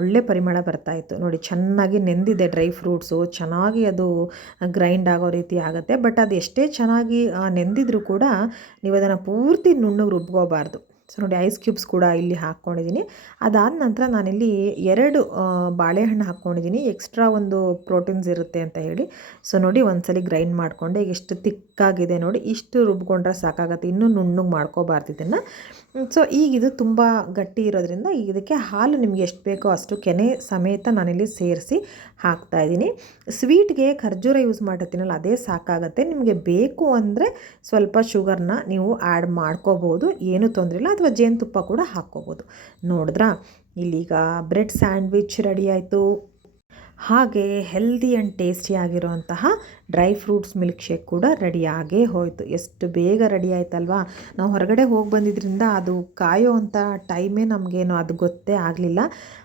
ಒಳ್ಳೆ ಪರಿಮಳ ಬರ್ತಾಯಿತ್ತು ನೋಡಿ ಚೆನ್ನಾಗಿ ನೆಂದಿದೆ ಡ್ರೈ ಫ್ರೂಟ್ಸು. ಚೆನ್ನಾಗಿ ಅದು ಗ್ರೈಂಡ್ ಆಗೋ ರೀತಿ ಆಗುತ್ತೆ. ಬಟ್ ಅದು ಎಷ್ಟೇ ಚೆನ್ನಾಗಿ ನೆಂದಿದ್ರೂ ಕೂಡ ನೀವು ಅದನ್ನು ಪೂರ್ತಿ ನುಣ್ಣಗೆ ರುಬ್ಕೋಬಾರ್ದು. ಸೊ ನೋಡಿ ಐಸ್ ಕ್ಯೂಬ್ಸ್ ಕೂಡ ಇಲ್ಲಿ ಹಾಕ್ಕೊಂಡಿದ್ದೀನಿ. ಅದಾದ ನಂತರ ನಾನಿಲ್ಲಿ ಎರಡು ಬಾಳೆಹಣ್ಣು ಹಾಕ್ಕೊಂಡಿದ್ದೀನಿ. ಎಕ್ಸ್ಟ್ರಾ ಒಂದು ಪ್ರೋಟೀನ್ಸ್ ಇರುತ್ತೆ ಅಂತ ಹೇಳಿ. ಸೊ ನೋಡಿ ಒಂದ್ಸಲಿ ಗ್ರೈಂಡ್ ಮಾಡಿಕೊಂಡೆ. ಈಗ ಎಷ್ಟು ತಿಕ್ಕಾಗಿದೆ ನೋಡಿ. ಇಷ್ಟು ರುಬ್ಕೊಂಡ್ರೆ ಸಾಕಾಗತ್ತೆ. ಇನ್ನೂ ನುಣ್ಣಗೆ ಮಾಡ್ಕೋಬಾರ್ದು ಇದನ್ನು. ಸೊ ಈಗ ಇದು ತುಂಬ ಗಟ್ಟಿ ಇರೋದ್ರಿಂದ ಇದಕ್ಕೆ ಹಾಲು ನಿಮಗೆ ಎಷ್ಟು ಬೇಕೋ ಅಷ್ಟು ಕೆನೆ ಸಮೇತ ನಾನಿಲ್ಲಿ ಸೇರಿಸಿ ಹಾಕ್ತಾ ಇದ್ದೀನಿ. ಸ್ವೀಟ್ಗೆ ಖರ್ಜೂರ ಯೂಸ್ ಮಾಡಿರ್ತೀನಲ್ಲ, ಅದೇ ಸಾಕಾಗತ್ತೆ. ನಿಮಗೆ ಬೇಕು ಅಂದರೆ ಸ್ವಲ್ಪ ಶುಗರ್ನ ನೀವು ಆ್ಯಡ್ ಮಾಡ್ಕೋಬೋದು. ಏನೂ ತೊಂದರೆ ಇಲ್ಲ ಅಥವಾ ಜೇನುತುಪ್ಪ ಕೂಡ ಹಾಕ್ಕೋಬೋದು. ನೋಡಿದ್ರಾ? ಇಲ್ಲೀಗ ಬ್ರೆಡ್ ಸ್ಯಾಂಡ್ವಿಚ್ ರೆಡಿ ಆಯಿತು. ಹಾಗೆ ಹೆಲ್ದಿ ಆ್ಯಂಡ್ ಟೇಸ್ಟಿ ಆಗಿರುವಂತಹ ಡ್ರೈ ಫ್ರೂಟ್ಸ್ ಮಿಲ್ಕ್ ಶೇಕ್ ಕೂಡ ರೆಡಿಯಾಗೇ ಹೋಯಿತು. ಎಷ್ಟು ಬೇಗ ರೆಡಿ ಆಯ್ತಲ್ವಾ? ನಾವು ಹೊರಗಡೆ ಹೋಗಿ ಬಂದಿದ್ದರಿಂದ ಅದು ಕಾಯೋ ಅಂಥ ಟೈಮೇ ನಮಗೇನು ಅದು ಗೊತ್ತೇ ಆಗಲಿಲ್ಲ.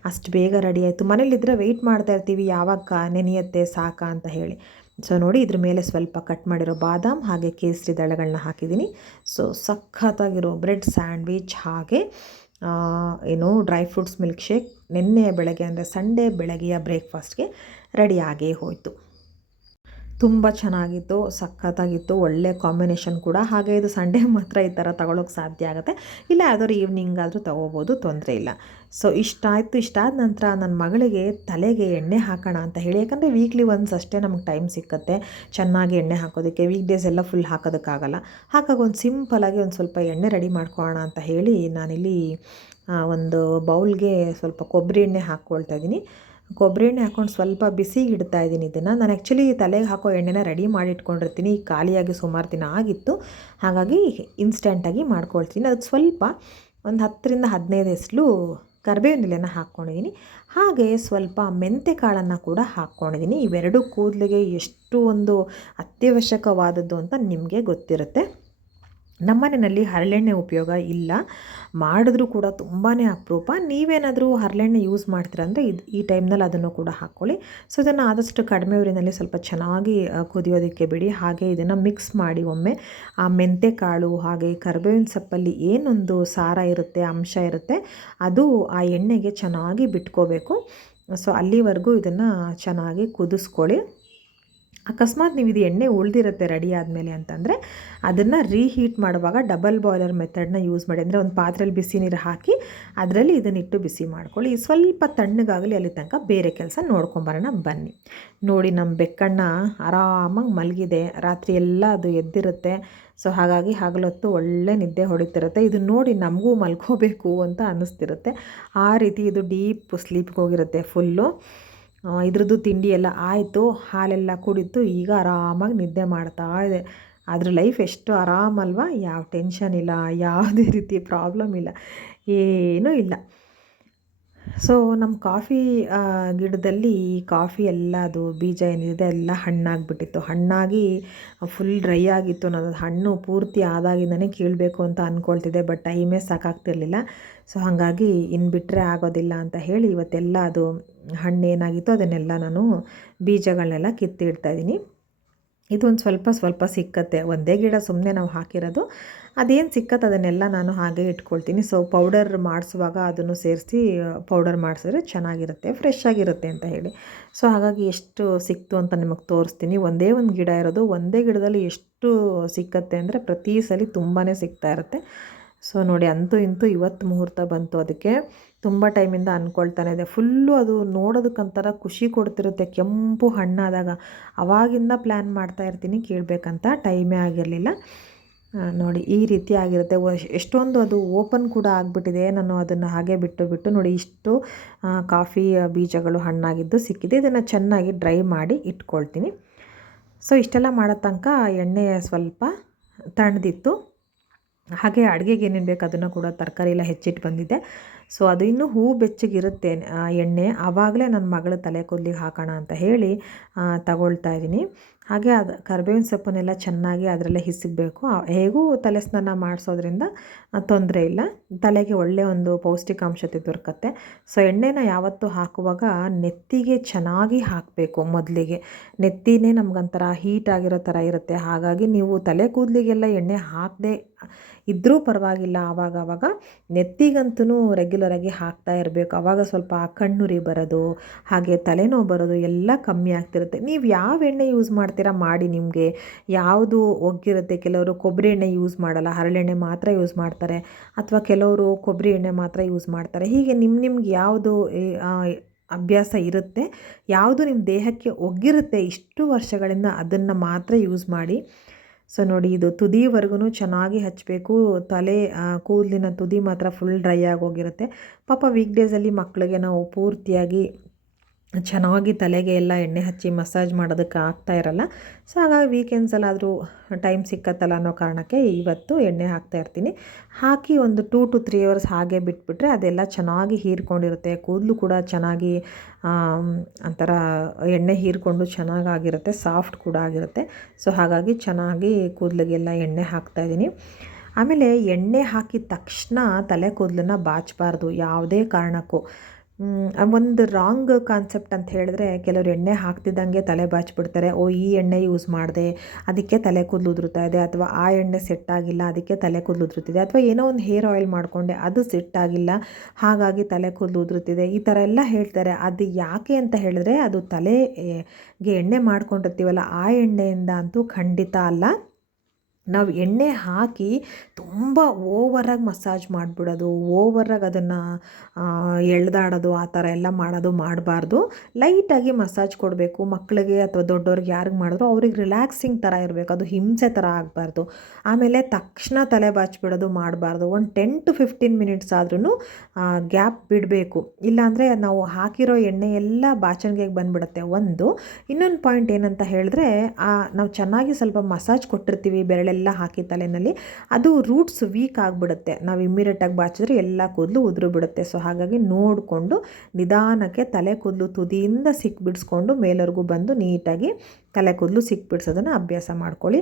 ಅಷ್ಟು ಬೇಗ ರೆಡಿ ಆಯಿತು. ಮನೇಲಿದ್ದರೆ ವೆಯ್ಟ್ ಮಾಡ್ತಾ ಇರ್ತೀವಿ, ಯಾವಾಗ ನೆನೆಯುತ್ತೆ, ಸಾಕಾ ಅಂತ ಹೇಳಿ. ಸೊ ನೋಡಿ ಇದ್ರ ಮೇಲೆ ಸ್ವಲ್ಪ ಕಟ್ ಮಾಡಿರೋ ಬಾದಾಮ್ ಹಾಗೆ ಕೇಸರಿ ದಳಗಳನ್ನ ಹಾಕಿದ್ದೀನಿ. ಸೊ ಸಖತ್ತಾಗಿರೋ ಬ್ರೆಡ್ ಸ್ಯಾಂಡ್ವಿಚ್ ಹಾಗೆ ಏನು ಡ್ರೈ ಫ್ರೂಟ್ಸ್ ಮಿಲ್ಕ್ ಶೇಕ್ ನಿನ್ನೆ ಬೆಳಗ್ಗೆ ಅಂದರೆ ಸಂಡೇ ಬೆಳಗ್ಗೆಯ ಬ್ರೇಕ್ಫಾಸ್ಟ್ಗೆ ರೆಡಿಯಾಗೇ ಹೋಯಿತು. ತುಂಬ ಚೆನ್ನಾಗಿತ್ತು, ಸಖತ್ತಾಗಿತ್ತು, ಒಳ್ಳೆ ಕಾಂಬಿನೇಷನ್ ಕೂಡ. ಹಾಗೆ ಇದು ಸಂಡೇ ಮಾತ್ರ ಈ ಥರ ತಗೊಳ್ಳೋಕೆ ಸಾಧ್ಯ ಆಗುತ್ತೆ. ಇಲ್ಲ, ಯಾವ್ದಾದ್ರು ಈವ್ನಿಂಗ್ ಆದರೂ ತೊಗೋಬೋದು, ತೊಂದರೆ ಇಲ್ಲ. ಸೊ ಇಷ್ಟ ಆಯಿತು ಇಷ್ಟಾದ ನಂತರ ನನ್ನ ಮಗಳಿಗೆ ತಲೆಗೆ ಎಣ್ಣೆ ಹಾಕೋಣ ಅಂತ ಹೇಳಿ. ಯಾಕಂದರೆ ವೀಕ್ಲಿ ಒನ್ಸ್ ಅಷ್ಟೇ ನಮಗೆ ಟೈಮ್ ಸಿಕ್ಕತ್ತೆ. ಚೆನ್ನಾಗಿ ಎಣ್ಣೆ ಹಾಕೋದಕ್ಕೆ ವೀಕ್ ಡೇಸ್ ಎಲ್ಲ ಫುಲ್ ಹಾಕೋದಕ್ಕಾಗಲ್ಲ. ಹಾಗಾಗಿ ಒಂದು ಸಿಂಪಲಾಗಿ ಒಂದು ಸ್ವಲ್ಪ ಎಣ್ಣೆ ರೆಡಿ ಮಾಡ್ಕೊಳ್ಳೋಣ ಅಂತ ಹೇಳಿ ನಾನಿಲ್ಲಿ ಒಂದು ಬೌಲ್ಗೆ ಸ್ವಲ್ಪ ಕೊಬ್ಬರಿ ಎಣ್ಣೆ ಹಾಕ್ಕೊಳ್ತಾ ಇದ್ದೀನಿ. ಕೊಬ್ಬರಿ ಎಣ್ಣೆ ಹಾಕ್ಕೊಂಡು ಸ್ವಲ್ಪ ಬಿಸಿಗೆ ಇಡ್ತಾ ಇದ್ದೀನಿ ಇದನ್ನು. ನಾನು ಆ್ಯಕ್ಚುಲಿ ತಲೆಗೆ ಹಾಕೋ ಎಣ್ಣೆನ ರೆಡಿ ಮಾಡಿ ಇಟ್ಕೊಂಡಿರ್ತೀನಿ ಖಾಲಿಯಾಗಿ ಸುಮಾರು ದಿನ ಆಗಿತ್ತು. ಹಾಗಾಗಿ ಇನ್ಸ್ಟೆಂಟಾಗಿ ಮಾಡ್ಕೊಳ್ತೀನಿ. ಅದಕ್ಕೆ ಸ್ವಲ್ಪ ಒಂದು ಹತ್ತರಿಂದ ಹದಿನೈದು ಎಸ್ಲು ಕರಿಬೇವಿನ ಎಲೆನ ಹಾಕ್ಕೊಂಡಿದ್ದೀನಿ ಹಾಗೆ ಸ್ವಲ್ಪ ಮೆಂತೆ ಕಾಳನ್ನು ಕೂಡ ಹಾಕ್ಕೊಂಡಿದ್ದೀನಿ ಇವೆರಡು ಕೂದಲಿಗೆ ಎಷ್ಟು ಒಂದು ಅತ್ಯವಶ್ಯಕವಾದದ್ದು ಅಂತ ನಿಮಗೆ ಗೊತ್ತಿರುತ್ತೆ. ನಮ್ಮನೆಯಲ್ಲಿ ಹರಳೆಣ್ಣೆ ಉಪಯೋಗ ಇಲ್ಲ. ಮಾಡಿದ್ರೂ ಕೂಡ ತುಂಬಾ ಅಪರೂಪ. ನೀವೇನಾದರೂ ಹರಳೆಣ್ಣೆ ಯೂಸ್ ಮಾಡ್ತೀರ ಅಂದರೆ ಇದು ಈ ಟೈಮ್ನಲ್ಲಿ ಅದನ್ನು ಕೂಡ ಹಾಕ್ಕೊಳ್ಳಿ ಸೊ ಇದನ್ನು ಆದಷ್ಟು ಕಡಿಮೆ ಊರಿನಲ್ಲಿ ಸ್ವಲ್ಪ ಚೆನ್ನಾಗಿ ಕುದಿಯೋದಕ್ಕೆ ಬಿಡಿ. ಹಾಗೆ ಇದನ್ನು ಮಿಕ್ಸ್ ಮಾಡಿ ಒಮ್ಮೆ. ಆ ಮೆಂತೆ ಕಾಳು ಹಾಗೆ ಕರ್ಬೇವಿನ ಸೊಪ್ಪಲ್ಲಿ ಏನೊಂದು ಸಾರ ಇರುತ್ತೆ, ಅಂಶ ಇರುತ್ತೆ, ಅದು ಆ ಎಣ್ಣೆಗೆ ಚೆನ್ನಾಗಿ ಬಿಟ್ಕೋಬೇಕು. ಸೊ ಅಲ್ಲಿವರೆಗೂ ಇದನ್ನು ಚೆನ್ನಾಗಿ ಕುದಿಸ್ಕೊಳ್ಳಿ. ಅಕಸ್ಮಾತ್ ನೀವು ಇದು ಎಣ್ಣೆ ಉಳಿದಿರುತ್ತೆ ರೆಡಿ ಆದಮೇಲೆ ಅಂತಂದರೆ ಅದನ್ನು ರೀಹೀಟ್ ಮಾಡುವಾಗ ಡಬಲ್ ಬಾಯ್ಲರ್ ಮೆಥಡ್ನ ಯೂಸ್ ಮಾಡಿ. ಅಂದರೆ ಒಂದು ಪಾತ್ರೆಯಲ್ಲಿ ಬಿಸಿ ನೀರು ಹಾಕಿ ಅದರಲ್ಲಿ ಇದನ್ನಿಟ್ಟು ಬಿಸಿ ಮಾಡ್ಕೊಳ್ಳಿ. ಸ್ವಲ್ಪ ತಣ್ಣಗಾಗಲಿ ಅಲ್ಲಿ ತನಕ ಬೇರೆ ಕೆಲಸ ನೋಡ್ಕೊಂಬರೋಣ ಬನ್ನಿ. ನೋಡಿ ನಮ್ಮ ಬೆಕ್ಕಣ್ಣ ಆರಾಮಾಗಿ ಮಲಗಿದೆ. ರಾತ್ರಿ ಎಲ್ಲ ಅದು ಎದ್ದಿರುತ್ತೆ. ಸೊ ಹಾಗಾಗಿ ಹಗಲೊತ್ತು ಒಳ್ಳೆ ನಿದ್ದೆ ಹೊಡಿತಿರುತ್ತೆ. ಇದನ್ನ ನೋಡಿ ನಮಗೂ ಮಲ್ಕೋಬೇಕು ಅಂತ ಅನ್ನಿಸ್ತಿರುತ್ತೆ ಆ ರೀತಿ ಇದು ಡೀಪ್ ಸ್ಲೀಪ್ಗೆ ಹೋಗಿರುತ್ತೆ ಫುಲ್ಲು ಇದ್ರದ್ದು ತಿಂಡಿ ಎಲ್ಲ ಆಯಿತು, ಹಾಲೆಲ್ಲ ಕುಡಿತು ಈಗ ಆರಾಮಾಗಿ ನಿದ್ದೆ ಮಾಡ್ತಾ ಇದೆ. ಅದ್ರ ಲೈಫ್ ಎಷ್ಟು ಆರಾಮಲ್ವಾ? ಯಾವ ಟೆನ್ಷನ್ ಇಲ್ಲ, ಯಾವುದೇ ರೀತಿ ಪ್ರಾಬ್ಲಮ್ ಇಲ್ಲ, ಏನೂ ಇಲ್ಲ. ಸೊ ನಮ್ಮ ಕಾಫಿ ಗಿಡದಲ್ಲಿ ಈ ಕಾಫಿ ಎಲ್ಲ ಅದು ಬೀಜ ಏನಿದೆ ಎಲ್ಲ ಹಣ್ಣಾಗಿಬಿಟ್ಟಿತ್ತು. ಹಣ್ಣಾಗಿ ಫುಲ್ ಡ್ರೈ ಆಗಿತ್ತು. ನಾನು ಹಣ್ಣು ಪೂರ್ತಿ ಆದಾಗಿಂದನೇ ಕೀಳಬೇಕು ಅಂತ ಅಂದ್ಕೊಳ್ತಿದ್ದೆ ಬಟ್ ಟೈಮೇ ಸಾಕಾಗ್ತಿರ್ಲಿಲ್ಲ. ಸೊ ಹಾಗಾಗಿ ಇನ್ನು ಬಿಟ್ಟರೆ ಆಗೋದಿಲ್ಲ ಅಂತ ಹೇಳಿ ಇವತ್ತೆಲ್ಲ ಅದು ಹಣ್ಣು ಏನಾಗಿತ್ತು ಅದನ್ನೆಲ್ಲ ನಾನು ಬೀಜಗಳನ್ನೆಲ್ಲ ಕಿತ್ತಿಡ್ತಾ ಇದ್ದೀನಿ. ಇದೊಂದು ಸ್ವಲ್ಪ ಸ್ವಲ್ಪ ಸಿಕ್ಕತ್ತೆ. ಒಂದೇ ಗಿಡ ಸುಮ್ಮನೆ ನಾವು ಹಾಕಿರೋದು. ಅದೇನು ಸಿಕ್ಕತ್ತೆ ಅದನ್ನೆಲ್ಲ ನಾನು ಹಾಗೆ ಇಟ್ಕೊಳ್ತೀನಿ. ಸೊ ಪೌಡರ್ ಮಾಡಿಸುವಾಗ ಅದನ್ನು ಸೇರಿಸಿ ಪೌಡರ್ ಮಾಡಿಸಿದ್ರೆ ಚೆನ್ನಾಗಿರುತ್ತೆ ಫ್ರೆಶ್ ಆಗಿರುತ್ತೆ ಅಂತ ಹೇಳಿ. ಸೊ ಹಾಗಾಗಿ ಎಷ್ಟು ಸಿಕ್ತು ಅಂತ ನಿಮಗೆ ತೋರಿಸ್ತೀನಿ. ಒಂದೇ ಒಂದು ಗಿಡ ಇರೋದು, ಒಂದೇ ಗಿಡದಲ್ಲಿ ಎಷ್ಟು ಸಿಕ್ಕತ್ತೆ ಅಂದರೆ ಪ್ರತಿ ಸಲ ತುಂಬಾ ಸಿಗ್ತಾ ಇರುತ್ತೆ. ಸೊ ನೋಡಿ ಅಂತೂ ಇಂತೂ ಇವತ್ತು ಮುಹೂರ್ತ ಬಂತು ಅದಕ್ಕೆ. ತುಂಬ ಟೈಮಿಂದ ಅಂದ್ಕೊಳ್ತಾನೆ ಇದೆ. ಫುಲ್ಲು ಅದು ನೋಡೋದಕ್ಕಂತರ ಖುಷಿ ಕೊಡ್ತಿರುತ್ತೆ. ಕೆಂಪು ಹಣ್ಣಾದಾಗ. ಅವಾಗಿಂದ ಪ್ಲ್ಯಾನ್ ಮಾಡ್ತಾ ಇರ್ತೀನಿ. ಕೇಳಬೇಕಂತ. ಟೈಮೇ ಆಗಿರಲಿಲ್ಲ. ನೋಡಿ, ಈ ರೀತಿ ಆಗಿರುತ್ತೆ. ಎಷ್ಟೊಂದು ಅದು ಓಪನ್ ಕೂಡ ಆಗಿಬಿಟ್ಟಿದೆ. ನಾನು ಅದನ್ನು ಹಾಗೆ ಬಿಟ್ಟು ಬಿಟ್ಟು ನೋಡಿ, ಇಷ್ಟು ಕಾಫಿ ಬೀಜಗಳು ಹಣ್ಣಾಗಿದ್ದು ಸಿಕ್ಕಿದೆ. ಇದನ್ನು ಚೆನ್ನಾಗಿ ಡ್ರೈ ಮಾಡಿ ಇಟ್ಕೊಳ್ತೀನಿ. ಸೊ, ಇಷ್ಟೆಲ್ಲ ಮಾಡೋ ತನಕ ಎಣ್ಣೆ ಸ್ವಲ್ಪ ತಣ್ದಿತ್ತು ಹಾಗೆ ಅಡುಗೆಗೆ ಏನೇನು ಬೇಕು ಅದನ್ನು ಕೂಡ ತರಕಾರಿ ಎಲ್ಲ ಹೆಚ್ಚಿಟ್ಟು ಬಂದಿದ್ದೆ ಸೊ ಅದು ಇನ್ನೂ ಹೂ ಬೆಚ್ಚಗಿರುತ್ತೆ. ಎಣ್ಣೆ. ಆವಾಗಲೇ ನನ್ನ ಮಗಳ ತಲೆ ಕೂದಲಿಗೆ ಹಾಕೋಣ ಅಂತ ಹೇಳಿ ತಗೊಳ್ತಾ ಇದ್ದೀನಿ. ಹಾಗೆ ಅದು, ಕರ್ಬೇವಿನ ಸೊಪ್ಪನ್ನೆಲ್ಲ ಚೆನ್ನಾಗಿ ಅದರಲ್ಲೇ ಹಿಸಿಗಬೇಕು. ಹೇಗೂ ತಲೆ ಸ್ನಾನ ಮಾಡಿಸೋದ್ರಿಂದ ತೊಂದರೆ ಇಲ್ಲ. ತಲೆಗೆ ಒಳ್ಳೆಯ ಒಂದು ಪೌಷ್ಟಿಕಾಂಶತೆ ದೊರಕತ್ತೆ. ಸೊ ಎಣ್ಣೆನ ಯಾವತ್ತೂ ಹಾಕುವಾಗ ನೆತ್ತಿಗೆ ಚೆನ್ನಾಗಿ ಹಾಕಬೇಕು ಮೊದಲಿಗೆ. ನೆತ್ತಿನೇ ನಮಗೊಂಥರ ಹೀಟ್ ಆಗಿರೋ ಥರ ಇರುತ್ತೆ. ಹಾಗಾಗಿ ನೀವು ತಲೆ ಕೂದಲಿಗೆಲ್ಲ ಎಣ್ಣೆ ಹಾಕದೆ ಇದ್ದರೂ ಪರವಾಗಿಲ್ಲ. ಆವಾಗ ಆವಾಗ ನೆತ್ತಿಗಂತೂ ರೆಗ್ಯುಲರಾಗಿ ಹಾಕ್ತಾ ಇರಬೇಕು. ಆವಾಗ ಸ್ವಲ್ಪ ಕಣ್ಣುರಿ ಬರೋದು, ಹಾಗೆ ತಲೆನೋವು ಬರೋದು ಎಲ್ಲ ಕಮ್ಮಿ ಆಗ್ತಿರುತ್ತೆ. ನೀವು ಯಾವ ಎಣ್ಣೆ ಯೂಸ್ ಮಾಡ್ತೀರಾ ಮಾಡಿ ನಿಮಗೆ. ಯಾವುದು ಒಗ್ಗಿರುತ್ತೆ, ಕೆಲವರು ಕೊಬ್ಬರಿ ಎಣ್ಣೆ ಯೂಸ್ ಮಾಡಲ್ಲ ಹರಳೆಣ್ಣೆ ಮಾತ್ರ ಯೂಸ್ ಮಾಡ್ತಾರೆ, ಅಥವಾ ಕೆಲವರು ಕೊಬ್ಬರಿ ಎಣ್ಣೆ ಮಾತ್ರ ಯೂಸ್ ಮಾಡ್ತಾರೆ. ಹೀಗೆ ನಿಮ್ಮ ನಿಮ್ಗೆ ಯಾವುದು ಅಭ್ಯಾಸ ಇರುತ್ತೆ, ಯಾವುದು ನಿಮ್ಮ ದೇಹಕ್ಕೆ ಒಗ್ಗಿರುತ್ತೆ ಇಷ್ಟು ವರ್ಷಗಳಿಂದ ಅದನ್ನು ಮಾತ್ರ ಯೂಸ್ ಮಾಡಿ ಸೊ ನೋಡಿ, ಇದು ತುದಿವರೆಗೂ ಚೆನ್ನಾಗಿ ಹಚ್ಚಬೇಕು ತಲೆ ಕೂದಲಿನ ತುದಿ ಮಾತ್ರ ಫುಲ್ ಡ್ರೈ ಆಗೋಗಿರುತ್ತೆ. ಪಾಪ ವೀಕ್ ಡೇಸಲ್ಲಿ ಮಕ್ಕಳಿಗೆ ನಾವು ಪೂರ್ತಿಯಾಗಿ ಚೆನ್ನಾಗಿ ತಲೆಗೆ ಎಲ್ಲ ಎಣ್ಣೆ ಹಚ್ಚಿ ಮಸಾಜ್ ಮಾಡೋದಕ್ಕೆ ಆಗ್ತಾ ಇರಲ್ಲ. ಸೊ, ಹಾಗಾಗಿ ವೀಕೆಂಡ್ಸಲ್ಲಾದರೂ ಟೈಮ್ ಸಿಕ್ಕತ್ತಲ್ಲ ಅನ್ನೋ ಕಾರಣಕ್ಕೆ ಇವತ್ತು ಎಣ್ಣೆ ಹಾಕ್ತಾ ಇರ್ತೀನಿ. ಹಾಕಿ ಒಂದು ಟೂ ಟು ತ್ರೀ ಅವರ್ಸ್ ಹಾಗೆ ಬಿಟ್ಬಿಟ್ರೆ ಅದೆಲ್ಲ ಚೆನ್ನಾಗಿ ಹೀರ್ಕೊಂಡಿರುತ್ತೆ. ಕೂದಲು ಕೂಡ ಚೆನ್ನಾಗಿ ಒಂಥರ ಎಣ್ಣೆ ಹೀರ್ಕೊಂಡು ಚೆನ್ನಾಗಾಗಿರುತ್ತೆ ಸಾಫ್ಟ್ ಕೂಡ ಆಗಿರುತ್ತೆ. ಸೊ, ಹಾಗಾಗಿ ಚೆನ್ನಾಗಿ ಕೂದಲಿಗೆಲ್ಲ ಎಣ್ಣೆ ಹಾಕ್ತಾಯಿದ್ದೀನಿ ಆಮೇಲೆ ಎಣ್ಣೆ ಹಾಕಿದ ತಕ್ಷಣ ತಲೆ ಕೂದಲನ್ನ ಬಾಚಬಾರ್ದು ಯಾವುದೇ ಕಾರಣಕ್ಕೂ. ಒಂದು ರಾಂಗ್ ಕಾನ್ಸೆಪ್ಟ್ ಅಂತ ಹೇಳಿದ್ರೆ ಕೆಲವರು ಎಣ್ಣೆ ಹಾಕ್ತಿದ್ದಂಗೆ ತಲೆ ಬಾಚಿಬಿಡ್ತಾರೆ. ಓ, ಈ ಎಣ್ಣೆ ಯೂಸ್ ಮಾಡಿದೆ, ಅದಕ್ಕೆ ತಲೆ ಕೂದಲು ಉದುರುತ್ತಾ ಇದೆ, ಅಥವಾ ಆ ಎಣ್ಣೆ ಸೆಟ್ ಆಗಿಲ್ಲ, ಅದಕ್ಕೆ ತಲೆ ಕೂದಲು ಉದುರುತ್ತಿದೆ ಅಥವಾ ಏನೋ ಒಂದು ಹೇರ್ ಆಯಿಲ್ ಮಾಡಿಕೊಂಡೆ, ಅದು ಸೆಟ್ ಆಗಿಲ್ಲ, ಹಾಗಾಗಿ ತಲೆ ಕೂದಲು ಉದುರುತ್ತಿದೆ ಈ ಥರ ಎಲ್ಲ ಹೇಳ್ತಾರೆ. ಅದು ಯಾಕೆ ಅಂತ ಹೇಳಿದ್ರೆ, ಅದು ತಲೆಗೆ ಎಣ್ಣೆ ಮಾಡ್ಕೊಂಡಿರ್ತೀವಲ್ಲ, ಆ ಎಣ್ಣೆಯಿಂದ ಅಂತೂ ಖಂಡಿತ ಅಲ್ಲ. ನಾವು ಎಣ್ಣೆ ಹಾಕಿ ತುಂಬ ಓವರಾಗಿ ಮಸಾಜ್ ಮಾಡಿಬಿಡೋದು, ಓವರಾಗಿ ಅದನ್ನು ಎಳ್ದಾಡೋದು, ಆ ಥರ ಎಲ್ಲ ಮಾಡೋದು ಮಾಡಬಾರ್ದು. ಲೈಟಾಗಿ ಮಸಾಜ್ ಕೊಡಬೇಕು. ಮಕ್ಕಳಿಗೆ ಅಥವಾ ದೊಡ್ಡವ್ರಿಗೆ ಯಾರಿಗೆ ಮಾಡಿದ್ರು ಅವ್ರಿಗೆ ರಿಲ್ಯಾಕ್ಸಿಂಗ್ ಥರ ಇರಬೇಕು. ಅದು ಹಿಂಸೆ ಥರ ಆಗಬಾರ್ದು. ಆಮೇಲೆ ತಕ್ಷಣ ತಲೆ ಬಾಚಿಬಿಡೋದು ಮಾಡಬಾರ್ದು. ಒಂದು ಟೆನ್ ಟು ಫಿಫ್ಟೀನ್ ಮಿನಿಟ್ಸ್ ಆದ್ರೂ ಗ್ಯಾಪ್ ಬಿಡಬೇಕು. ಇಲ್ಲಾಂದರೆ ನಾವು ಹಾಕಿರೋ ಎಣ್ಣೆ ಎಲ್ಲ ಬಾಚಣಿಗೆಗೆ ಬಂದುಬಿಡುತ್ತೆ ಒಂದು. ಇನ್ನೊಂದು ಪಾಯಿಂಟ್ ಏನಂತ ಹೇಳಿದ್ರೆ ನಾವು ಚೆನ್ನಾಗಿ ಸ್ವಲ್ಪ ಮಸಾಜ್ ಕೊಟ್ಟಿರ್ತೀವಿ ಬೆರಳೆ ಎಲ್ಲ ಹಾಕಿ ತಲೆಯಲ್ಲಿ ಅದು ರೂಟ್ಸ್ ವೀಕ್ ಆಗಿಬಿಡುತ್ತೆ. ನಾವು ಇಮ್ಮಿಡಿಯೇಟಾಗಿ ಬಾಚಿದ್ರೆ ಎಲ್ಲ ಕೂದಲು ಉದುರು ಬಿಡುತ್ತೆ. ಸೊ ಹಾಗಾಗಿ ನೋಡಿಕೊಂಡು ನಿಧಾನಕ್ಕೆ ತಲೆ ಕೂದಲು ತುದಿಯಿಂದ ಸಿಕ್ಬಿಡಿಸ್ಕೊಂಡು ಮೇಲವರೆಗೂ ಬಂದು ನೀಟಾಗಿ ತಲೆ ಕೂದಲು ಸಿಕ್ಬಿಡ್ಸೋದನ್ನು ಅಭ್ಯಾಸ ಮಾಡ್ಕೊಳ್ಳಿ.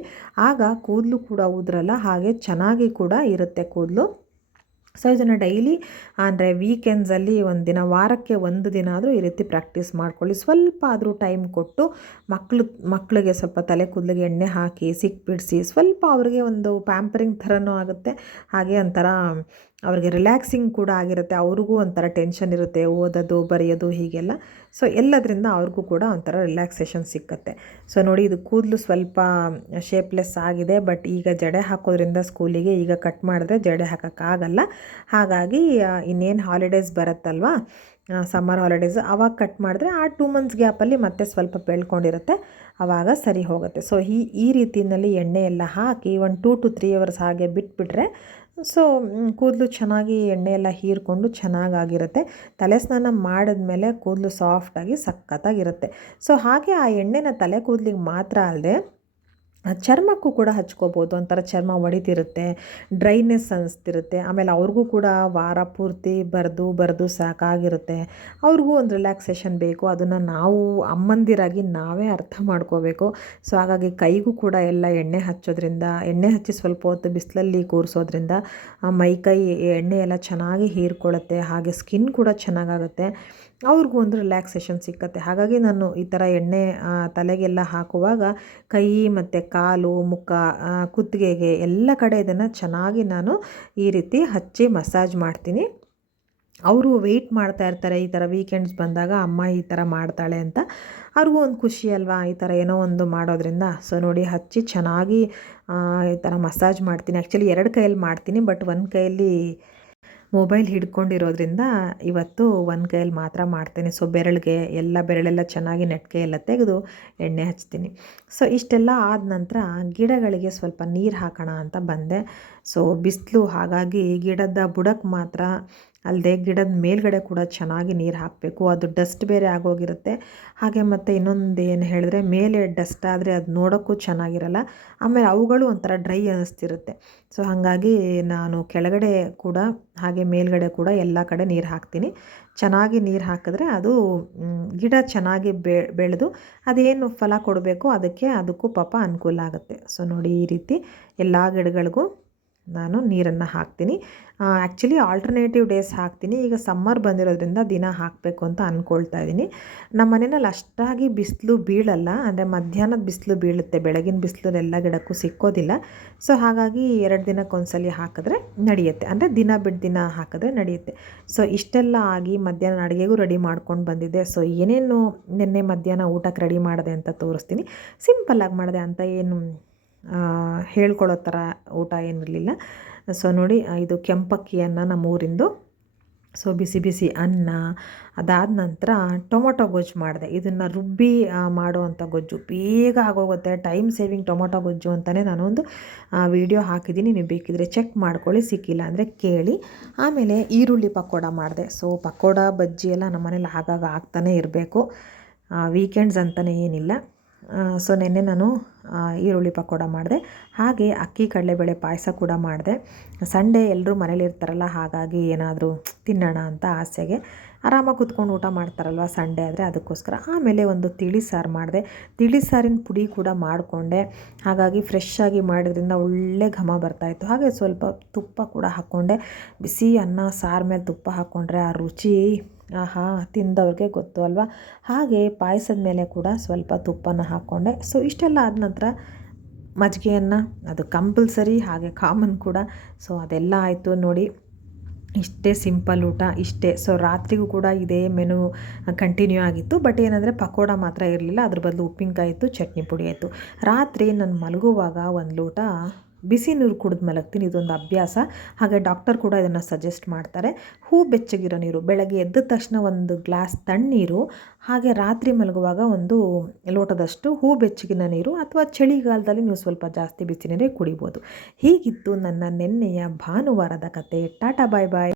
ಆಗ ಕೂದಲು ಕೂಡ ಉದುರಲ್ಲ, ಹಾಗೆ ಚೆನ್ನಾಗಿ ಕೂಡ ಇರುತ್ತೆ ಕೂದಲು. ಸೊ ಇದನ್ನು ಡೈಲಿ ಅಂದರೆ ವೀಕೆಂಡ್ಸಲ್ಲಿ ಒಂದು ದಿನ, ವಾರಕ್ಕೆ ಒಂದು ದಿನ ಆದರೂ ಈ ರೀತಿ ಪ್ರಾಕ್ಟೀಸ್ ಮಾಡ್ಕೊಳ್ಳಿ. ಸ್ವಲ್ಪ ಆದರೂ ಟೈಮ್ ಕೊಟ್ಟು ಮಕ್ಕಳು ಮಕ್ಕಳಿಗೆ ಸ್ವಲ್ಪ ತಲೆ ಕೂದಲಿಗೆ ಎಣ್ಣೆ ಹಾಕಿ, ಸಿಕ್ಬಿಡಿಸಿ, ಸ್ವಲ್ಪ ಅವ್ರಿಗೆ ಒಂದು ಪ್ಯಾಂಪರಿಂಗ್ ಥರನೂ ಆಗುತ್ತೆ. ಹಾಗೆ ಒಂಥರ ಅವ್ರಿಗೆ ರಿಲ್ಯಾಕ್ಸಿಂಗ್ ಕೂಡ ಆಗಿರುತ್ತೆ. ಅವ್ರಿಗೂ ಒಂಥರ ಟೆನ್ಷನ್ ಇರುತ್ತೆ. ಓದೋದು, ಬರೆಯೋದು, ಹೀಗೆಲ್ಲ. ಸೊ ಎಲ್ಲದರಿಂದ ಅವ್ರಿಗೂ ಕೂಡ ಒಂಥರ ರಿಲ್ಯಾಕ್ಸೇಷನ್ ಸಿಕ್ಕತ್ತೆ. ಸೊ ನೋಡಿ, ಇದು ಕೂದಲು ಸ್ವಲ್ಪ ಶೇಪ್ಲೆಸ್ ಆಗಿದೆ. ಬಟ್ ಈಗ ಜಡೆ ಹಾಕೋದ್ರಿಂದ ಸ್ಕೂಲಿಗೆ ಈಗ ಕಟ್ ಮಾಡಿದ್ರೆ ಜಡೆ ಹಾಕೋಕ್ಕಾಗಲ್ಲ ಹಾಗಾಗಿ ಇನ್ನೇನು ಹಾಲಿಡೇಸ್ ಬರುತ್ತಲ್ವಾ? ಸಮ್ಮರ್ ಹಾಲಿಡೇಸ್ ಆವಾಗ ಕಟ್ ಮಾಡಿದ್ರೆ ಆ ಟೂ ಮಂತ್ಸ್ ಗ್ಯಾಪಲ್ಲಿ ಮತ್ತೆ ಸ್ವಲ್ಪ ಬೆಳ್ಕೊಂಡಿರುತ್ತೆ. ಆವಾಗ ಸರಿ ಹೋಗುತ್ತೆ. ಸೊ ಈ ಈ ರೀತಿಯಲ್ಲಿ ಎಣ್ಣೆ ಎಲ್ಲ ಹಾಕಿ ಒಂದು ಟೂ ಟು ತ್ರೀ ಅವರ್ಸ್ ಹಾಗೆ ಬಿಟ್ಬಿಟ್ರೆ ಸೊ ಕೂದಲು ಚೆನ್ನಾಗಿ ಎಣ್ಣೆ ಎಲ್ಲ ಹೀರ್ಕೊಂಡು ಚೆನ್ನಾಗಾಗಿರುತ್ತೆ. ತಲೆ ಸ್ನಾನ ಮಾಡಿದ್ಮೇಲೆ ಕೂದಲು ಸಾಫ್ಟಾಗಿ ಸಖತ್ತಾಗಿರುತ್ತೆ. ಸೊ, ಹಾಗೆ ಆ ಎಣ್ಣೆನ ತಲೆ ಕೂದಲಿಗೆ ಮಾತ್ರ ಅಲ್ಲದೆ ಚರ್ಮಕ್ಕೂ ಕೂಡ ಹಚ್ಕೋಬೋದು, ಒಂಥರ ಚರ್ಮ ಒಡಿತಿರುತ್ತೆ, ಡ್ರೈನೆಸ್ ಅನಿಸ್ತಿರುತ್ತೆ, ಆಮೇಲೆ ಅವ್ರಿಗೂ ಕೂಡ ವಾರ ಪೂರ್ತಿ ಬರೆದು ಬರೆದು ಸಾಕಾಗಿರುತ್ತೆ. ಅವ್ರಿಗೂ ಒಂದು ರಿಲ್ಯಾಕ್ಸೇಷನ್ ಬೇಕು, ಅದನ್ನು ನಾವು ಅಮ್ಮಂದಿರಾಗಿ ನಾವೇ ಅರ್ಥ ಮಾಡ್ಕೋಬೇಕು. ಸೊ, ಹಾಗಾಗಿ ಕೈಗೂ ಕೂಡ ಎಲ್ಲ ಎಣ್ಣೆ ಹಚ್ಚೋದ್ರಿಂದ, ಎಣ್ಣೆ ಹಚ್ಚಿ ಸ್ವಲ್ಪ ಹೊತ್ತು ಬಿಸಿಲಲ್ಲಿ ಕೂರಿಸೋದ್ರಿಂದ ಮೈ ಕೈ, ಎಣ್ಣೆ ಎಲ್ಲ ಚೆನ್ನಾಗಿ ಹೀರ್ಕೊಳ್ಳುತ್ತೆ, ಹಾಗೆ ಸ್ಕಿನ್ ಕೂಡ ಚೆನ್ನಾಗಾಗುತ್ತೆ, ಅವ್ರಿಗೂ ಒಂದು ರಿಲ್ಯಾಕ್ಸೇಷನ್ ಸಿಕ್ಕತ್ತೆ. ಹಾಗಾಗಿ ನಾನು ಈ ಥರ ಎಣ್ಣೆ ತಲೆಗೆಲ್ಲ ಹಾಕುವಾಗ ಕೈ ಮತ್ತು ಕಾಲು, ಮುಖ ಕುತ್ತಿಗೆಗೆ ಎಲ್ಲ ಕಡೆ ಇದನ್ನು ಚೆನ್ನಾಗಿ ನಾನು ಈ ರೀತಿ ಹಚ್ಚಿ ಮಸಾಜ್ ಮಾಡ್ತೀನಿ. ಅವರು ವೆಯ್ಟ್ ಮಾಡ್ತಾ ಇರ್ತಾರೆ, ಈ ಥರ ವೀಕೆಂಡ್ಸ್ ಬಂದಾಗ ಅಮ್ಮ ಈ ಥರ ಮಾಡ್ತಾಳೆ ಅಂತ. ಅವ್ರಿಗೂ ಒಂದು ಖುಷಿ ಅಲ್ವಾ, ಈ ಥರ ಏನೋ ಒಂದು ಮಾಡೋದ್ರಿಂದ. ಸೊ ನೋಡಿ ಹಚ್ಚಿ ಚೆನ್ನಾಗಿ ಈ ಥರ ಮಸಾಜ್ ಮಾಡ್ತೀನಿ. ಆ್ಯಕ್ಚುಲಿ ಎರಡು ಕೈಯಲ್ಲಿ ಮಾಡ್ತೀನಿ ಬಟ್ ಒಂದು ಕೈಯಲ್ಲಿ ಮೊಬೈಲ್ ಹಿಡ್ಕೊಂಡಿರೋದ್ರಿಂದ ಇವತ್ತು ಒಂದು ಕೈಯಲ್ಲಿ ಮಾತ್ರ ಮಾಡ್ತೇನೆ. ಸೊ ಬೆರಳಿಗೆ ಎಲ್ಲ ಬೆರಳೆಲ್ಲ ಚೆನ್ನಾಗಿ ನೆಟ್ಗೆ ಎಲ್ಲ ತೆಗೆದು ಎಣ್ಣೆ ಹಚ್ತೀನಿ. ಸೊ ಇಷ್ಟೆಲ್ಲ ಆದ ನಂತರ ಗಿಡಗಳಿಗೆ ಸ್ವಲ್ಪ ನೀರು ಹಾಕೋಣ ಅಂತ ಬಂದೆ. ಸೊ ಬಿಸಿಲು ಹಾಗಾಗಿ ಗಿಡದ ಬುಡಕ್ಕೆ ಮಾತ್ರ ಅಲ್ಲದೆ ಗಿಡದ ಮೇಲ್ಗಡೆ ಕೂಡ ಚೆನ್ನಾಗಿ ನೀರು ಹಾಕಬೇಕು. ಅದು ಡಸ್ಟ್ ಬೇರೆ ಆಗೋಗಿರುತ್ತೆ. ಹಾಗೆ ಮತ್ತು ಇನ್ನೊಂದು ಏನು ಹೇಳಿದ್ರೆ ಮೇಲೆ ಡಸ್ಟ್ ಆದರೆ ಅದು ನೋಡೋಕ್ಕೂ ಚೆನ್ನಾಗಿರಲ್ಲ. ಆಮೇಲೆ ಅವುಗಳು ಒಂಥರ ಡ್ರೈ ಅನ್ನಿಸ್ತಿರುತ್ತೆ ಸೊ ಹಾಗಾಗಿ ನಾನು ಕೆಳಗಡೆ ಕೂಡ ಹಾಗೆ ಮೇಲ್ಗಡೆ ಕೂಡ ಎಲ್ಲ ಕಡೆ ನೀರು ಹಾಕ್ತೀನಿ. ಚೆನ್ನಾಗಿ ನೀರು ಹಾಕಿದ್ರೆ ಅದು ಗಿಡ ಚೆನ್ನಾಗಿ ಬೆಳೆದು ಅದೇನು ಫಲ ಕೊಡಬೇಕು ಅದಕ್ಕೆ ಅದಕ್ಕೂ ಪಾಪ ಅನುಕೂಲ ಆಗುತ್ತೆ. ಸೊ ನೋಡಿ ಈ ರೀತಿ ಎಲ್ಲ ಗಿಡಗಳಿಗೂ ನಾನು ನೀರನ್ನು ಹಾಕ್ತೀನಿ. ಆ್ಯಕ್ಚುಲಿ ಆಲ್ಟರ್ನೇಟಿವ್ ಡೇಸ್ ಹಾಕ್ತೀನಿ. ಈಗ ಸಮ್ಮರ್ ಬಂದಿರೋದ್ರಿಂದ ದಿನ ಹಾಕಬೇಕು ಅಂತ ಅಂದ್ಕೊಳ್ತಾ ಇದ್ದೀನಿ. ನಮ್ಮ ಮನೆಯಲ್ಲಿ ಅಷ್ಟಾಗಿ ಬಿಸಿಲು ಬೀಳಲ್ಲ, ಅಂದರೆ ಮಧ್ಯಾಹ್ನದ ಬಿಸಿಲು ಬೀಳುತ್ತೆ, ಬೆಳಗಿನ ಬಿಸಿಲು ಎಲ್ಲ ಗಿಡಕ್ಕೂ ಸಿಕ್ಕೋದಿಲ್ಲ. ಸೊ ಹಾಗಾಗಿ ಎರಡು ದಿನಕ್ಕೊಂದ್ಸಲಿ ಹಾಕಿದ್ರೆ ನಡೆಯುತ್ತೆ. ಅಂದರೆ ದಿನ ಬಿಟ್ಟು ದಿನ ಹಾಕಿದ್ರೆ ನಡೆಯುತ್ತೆ. ಸೊ ಇಷ್ಟೆಲ್ಲ ಆಗಿ ಮಧ್ಯಾಹ್ನ ಅಡುಗೆಗೂ ರೆಡಿ ಮಾಡ್ಕೊಂಡು ಬಂದಿದ್ದೆ. ಸೊ ಏನೇನು ನಿನ್ನೆ ಮಧ್ಯಾಹ್ನ ಊಟಕ್ಕೆ ರೆಡಿ ಮಾಡಿದೆ ಅಂತ ತೋರಿಸ್ತೀನಿ. ಸಿಂಪಲ್ಲಾಗಿ ಮಾಡಿದೆ ಅಂತ ಏನು ಹೇಳ್ಕೊಳೋ ಥರ ಊಟ ಏನಿರಲಿಲ್ಲ. ಸೊ ನೋಡಿ ಇದು ಕೆಂಪಕ್ಕಿ ಅನ್ನ ನಮ್ಮೂರಿಂದು. ಸೊ ಬಿಸಿ ಬಿಸಿ ಅನ್ನ, ಅದಾದ ನಂತರ ಟೊಮೊಟೊ ಗೊಜ್ಜು ಮಾಡಿದೆ. ಇದನ್ನು ರುಬ್ಬಿ ಮಾಡುವಂಥ ಗೊಜ್ಜು. ಬೇಗ ಆಗೋಗುತ್ತೆ. ಟೈಮ್ ಸೇವಿಂಗ್ ಟೊಮೊಟೊ ಗೊಜ್ಜು ಅಂತಲೇ ನಾನೊಂದು ವಿಡಿಯೋ ಹಾಕಿದ್ದೀನಿ. ನೀವು ಬೇಕಿದ್ರೆ ಚೆಕ್ ಮಾಡ್ಕೊಳ್ಳಿ. ಸಿಕ್ಕಿಲ್ಲ ಅಂದರೆ ಕೇಳಿ. ಆಮೇಲೆ ಈರುಳ್ಳಿ ಪಕೋಡ ಮಾಡಿದೆ. ಸೊ ಪಕೋಡ, ಬಜ್ಜಿ ಎಲ್ಲ ನಮ್ಮ ಮನೇಲಿ ಆಗಾಗ ಆಗ್ತಾನೆ ಇರಬೇಕು. ವೀಕೆಂಡ್ಸ್ ಅಂತಲೇ ಏನಿಲ್ಲ. ಸೊ ನಿನ್ನೆ ನಾನು ಈರುಳ್ಳಿ ಪಕೋಡ ಮಾಡಿದೆ. ಹಾಗೆ ಅಕ್ಕಿ ಕಡಲೆಬೇಳೆ ಪಾಯಸ ಕೂಡ ಮಾಡಿದೆ. ಸಂಡೇ ಎಲ್ಲರೂ ಮನೇಲಿರ್ತಾರಲ್ಲ ಹಾಗಾಗಿ ಏನಾದರೂ ತಿನ್ನೋಣ ಅಂತ ಆಸೆಗೆ ಆರಾಮಾಗಿ ಕುತ್ಕೊಂಡು ಊಟ ಮಾಡ್ತಾರಲ್ವ ಸಂಡೇ ಆದರೆ ಅದಕ್ಕೋಸ್ಕರ. ಆಮೇಲೆ ಒಂದು ತಿಳಿ ಸಾರು ಮಾಡಿದೆ. ತಿಳಿ ಸಾರಿನ ಪುಡಿ ಕೂಡ ಮಾಡಿಕೊಂಡೆ. ಹಾಗಾಗಿ ಫ್ರೆಶ್ ಆಗಿ ಮಾಡಿದ್ರಿಂದ ಒಳ್ಳೆ ಘಮ ಬರ್ತಾಯಿತ್ತು ಹಾಗೆ ಸ್ವಲ್ಪ ತುಪ್ಪ ಕೂಡ ಹಾಕ್ಕೊಂಡೆ ಬಿಸಿ ಅನ್ನ ಸಾರು ಮೇಲೆ ತುಪ್ಪ ಹಾಕ್ಕೊಂಡ್ರೆ ಆ ರುಚಿ ಆಹಾ, ತಿಂದವ್ರಿಗೆ ಗೊತ್ತು ಅಲ್ವಾ? ಹಾಗೆ ಪಾಯಸದ ಮೇಲೆ ಕೂಡ ಸ್ವಲ್ಪ ತುಪ್ಪನ ಹಾಕ್ಕೊಂಡೆ ಸೊ ಇಷ್ಟೆಲ್ಲ ಆದ ನಂತರ ಮಜ್ಜಿಗೆಯನ್ನು, ಅದು ಕಂಪಲ್ಸರಿ ಹಾಗೆ ಕಾಮನ್ ಕೂಡ. ಸೊ ಅದೆಲ್ಲ ಆಯಿತು ನೋಡಿ. ಇಷ್ಟೇ ಸಿಂಪಲ್ ಊಟ, ಇಷ್ಟೇ. ಸೊ ರಾತ್ರಿಗೂ ಕೂಡ ಇದೇ ಮೆನು ಕಂಟಿನ್ಯೂ ಆಗಿತ್ತು. ಬಟ್ ಏನಂದರೆ ಪಕೋಡ ಮಾತ್ರ ಇರಲಿಲ್ಲ. ಅದ್ರ ಬದಲು ಉಪ್ಪಿನಕಾಯಿ ಇತ್ತು, ಚಟ್ನಿ ಪುಡಿ ಆಯಿತು. ರಾತ್ರಿ ನಾನು ಮಲಗುವಾಗ ಒಂದು ಲೋಟ ಬಿಸಿ ನೀರು ಕುಡಿದು ಮಲಗ್ತೀನಿ, ಇದೊಂದು ಅಭ್ಯಾಸ. ಹಾಗೆ ಡಾಕ್ಟರ್ ಕೂಡ ಇದನ್ನು ಸಜೆಸ್ಟ್ ಮಾಡ್ತಾರೆ. ಹೂ ಬೆಚ್ಚಗಿರೋ ನೀರು, ಬೆಳಗ್ಗೆ ಎದ್ದ ತಕ್ಷಣ ಒಂದು ಗ್ಲಾಸ್ ತಣ್ಣೀರು, ಹಾಗೆ ರಾತ್ರಿ ಮಲಗುವಾಗ ಒಂದು ಲೋಟದಷ್ಟು ಹೂ ಬೆಚ್ಚಗಿನ ನೀರು ಅಥವಾ ಚಳಿಗಾಲದಲ್ಲಿ ನೀವು ಸ್ವಲ್ಪ ಜಾಸ್ತಿ ಬಿಸಿ ನೀರೇ ಕುಡಿಬೋದು. ಹೀಗಿತ್ತು ನನ್ನ ನೆನ್ನೆಯ ಭಾನುವಾರದ ಕತೆ. ಟಾಟಾ ಬಾಯ್ ಬಾಯ್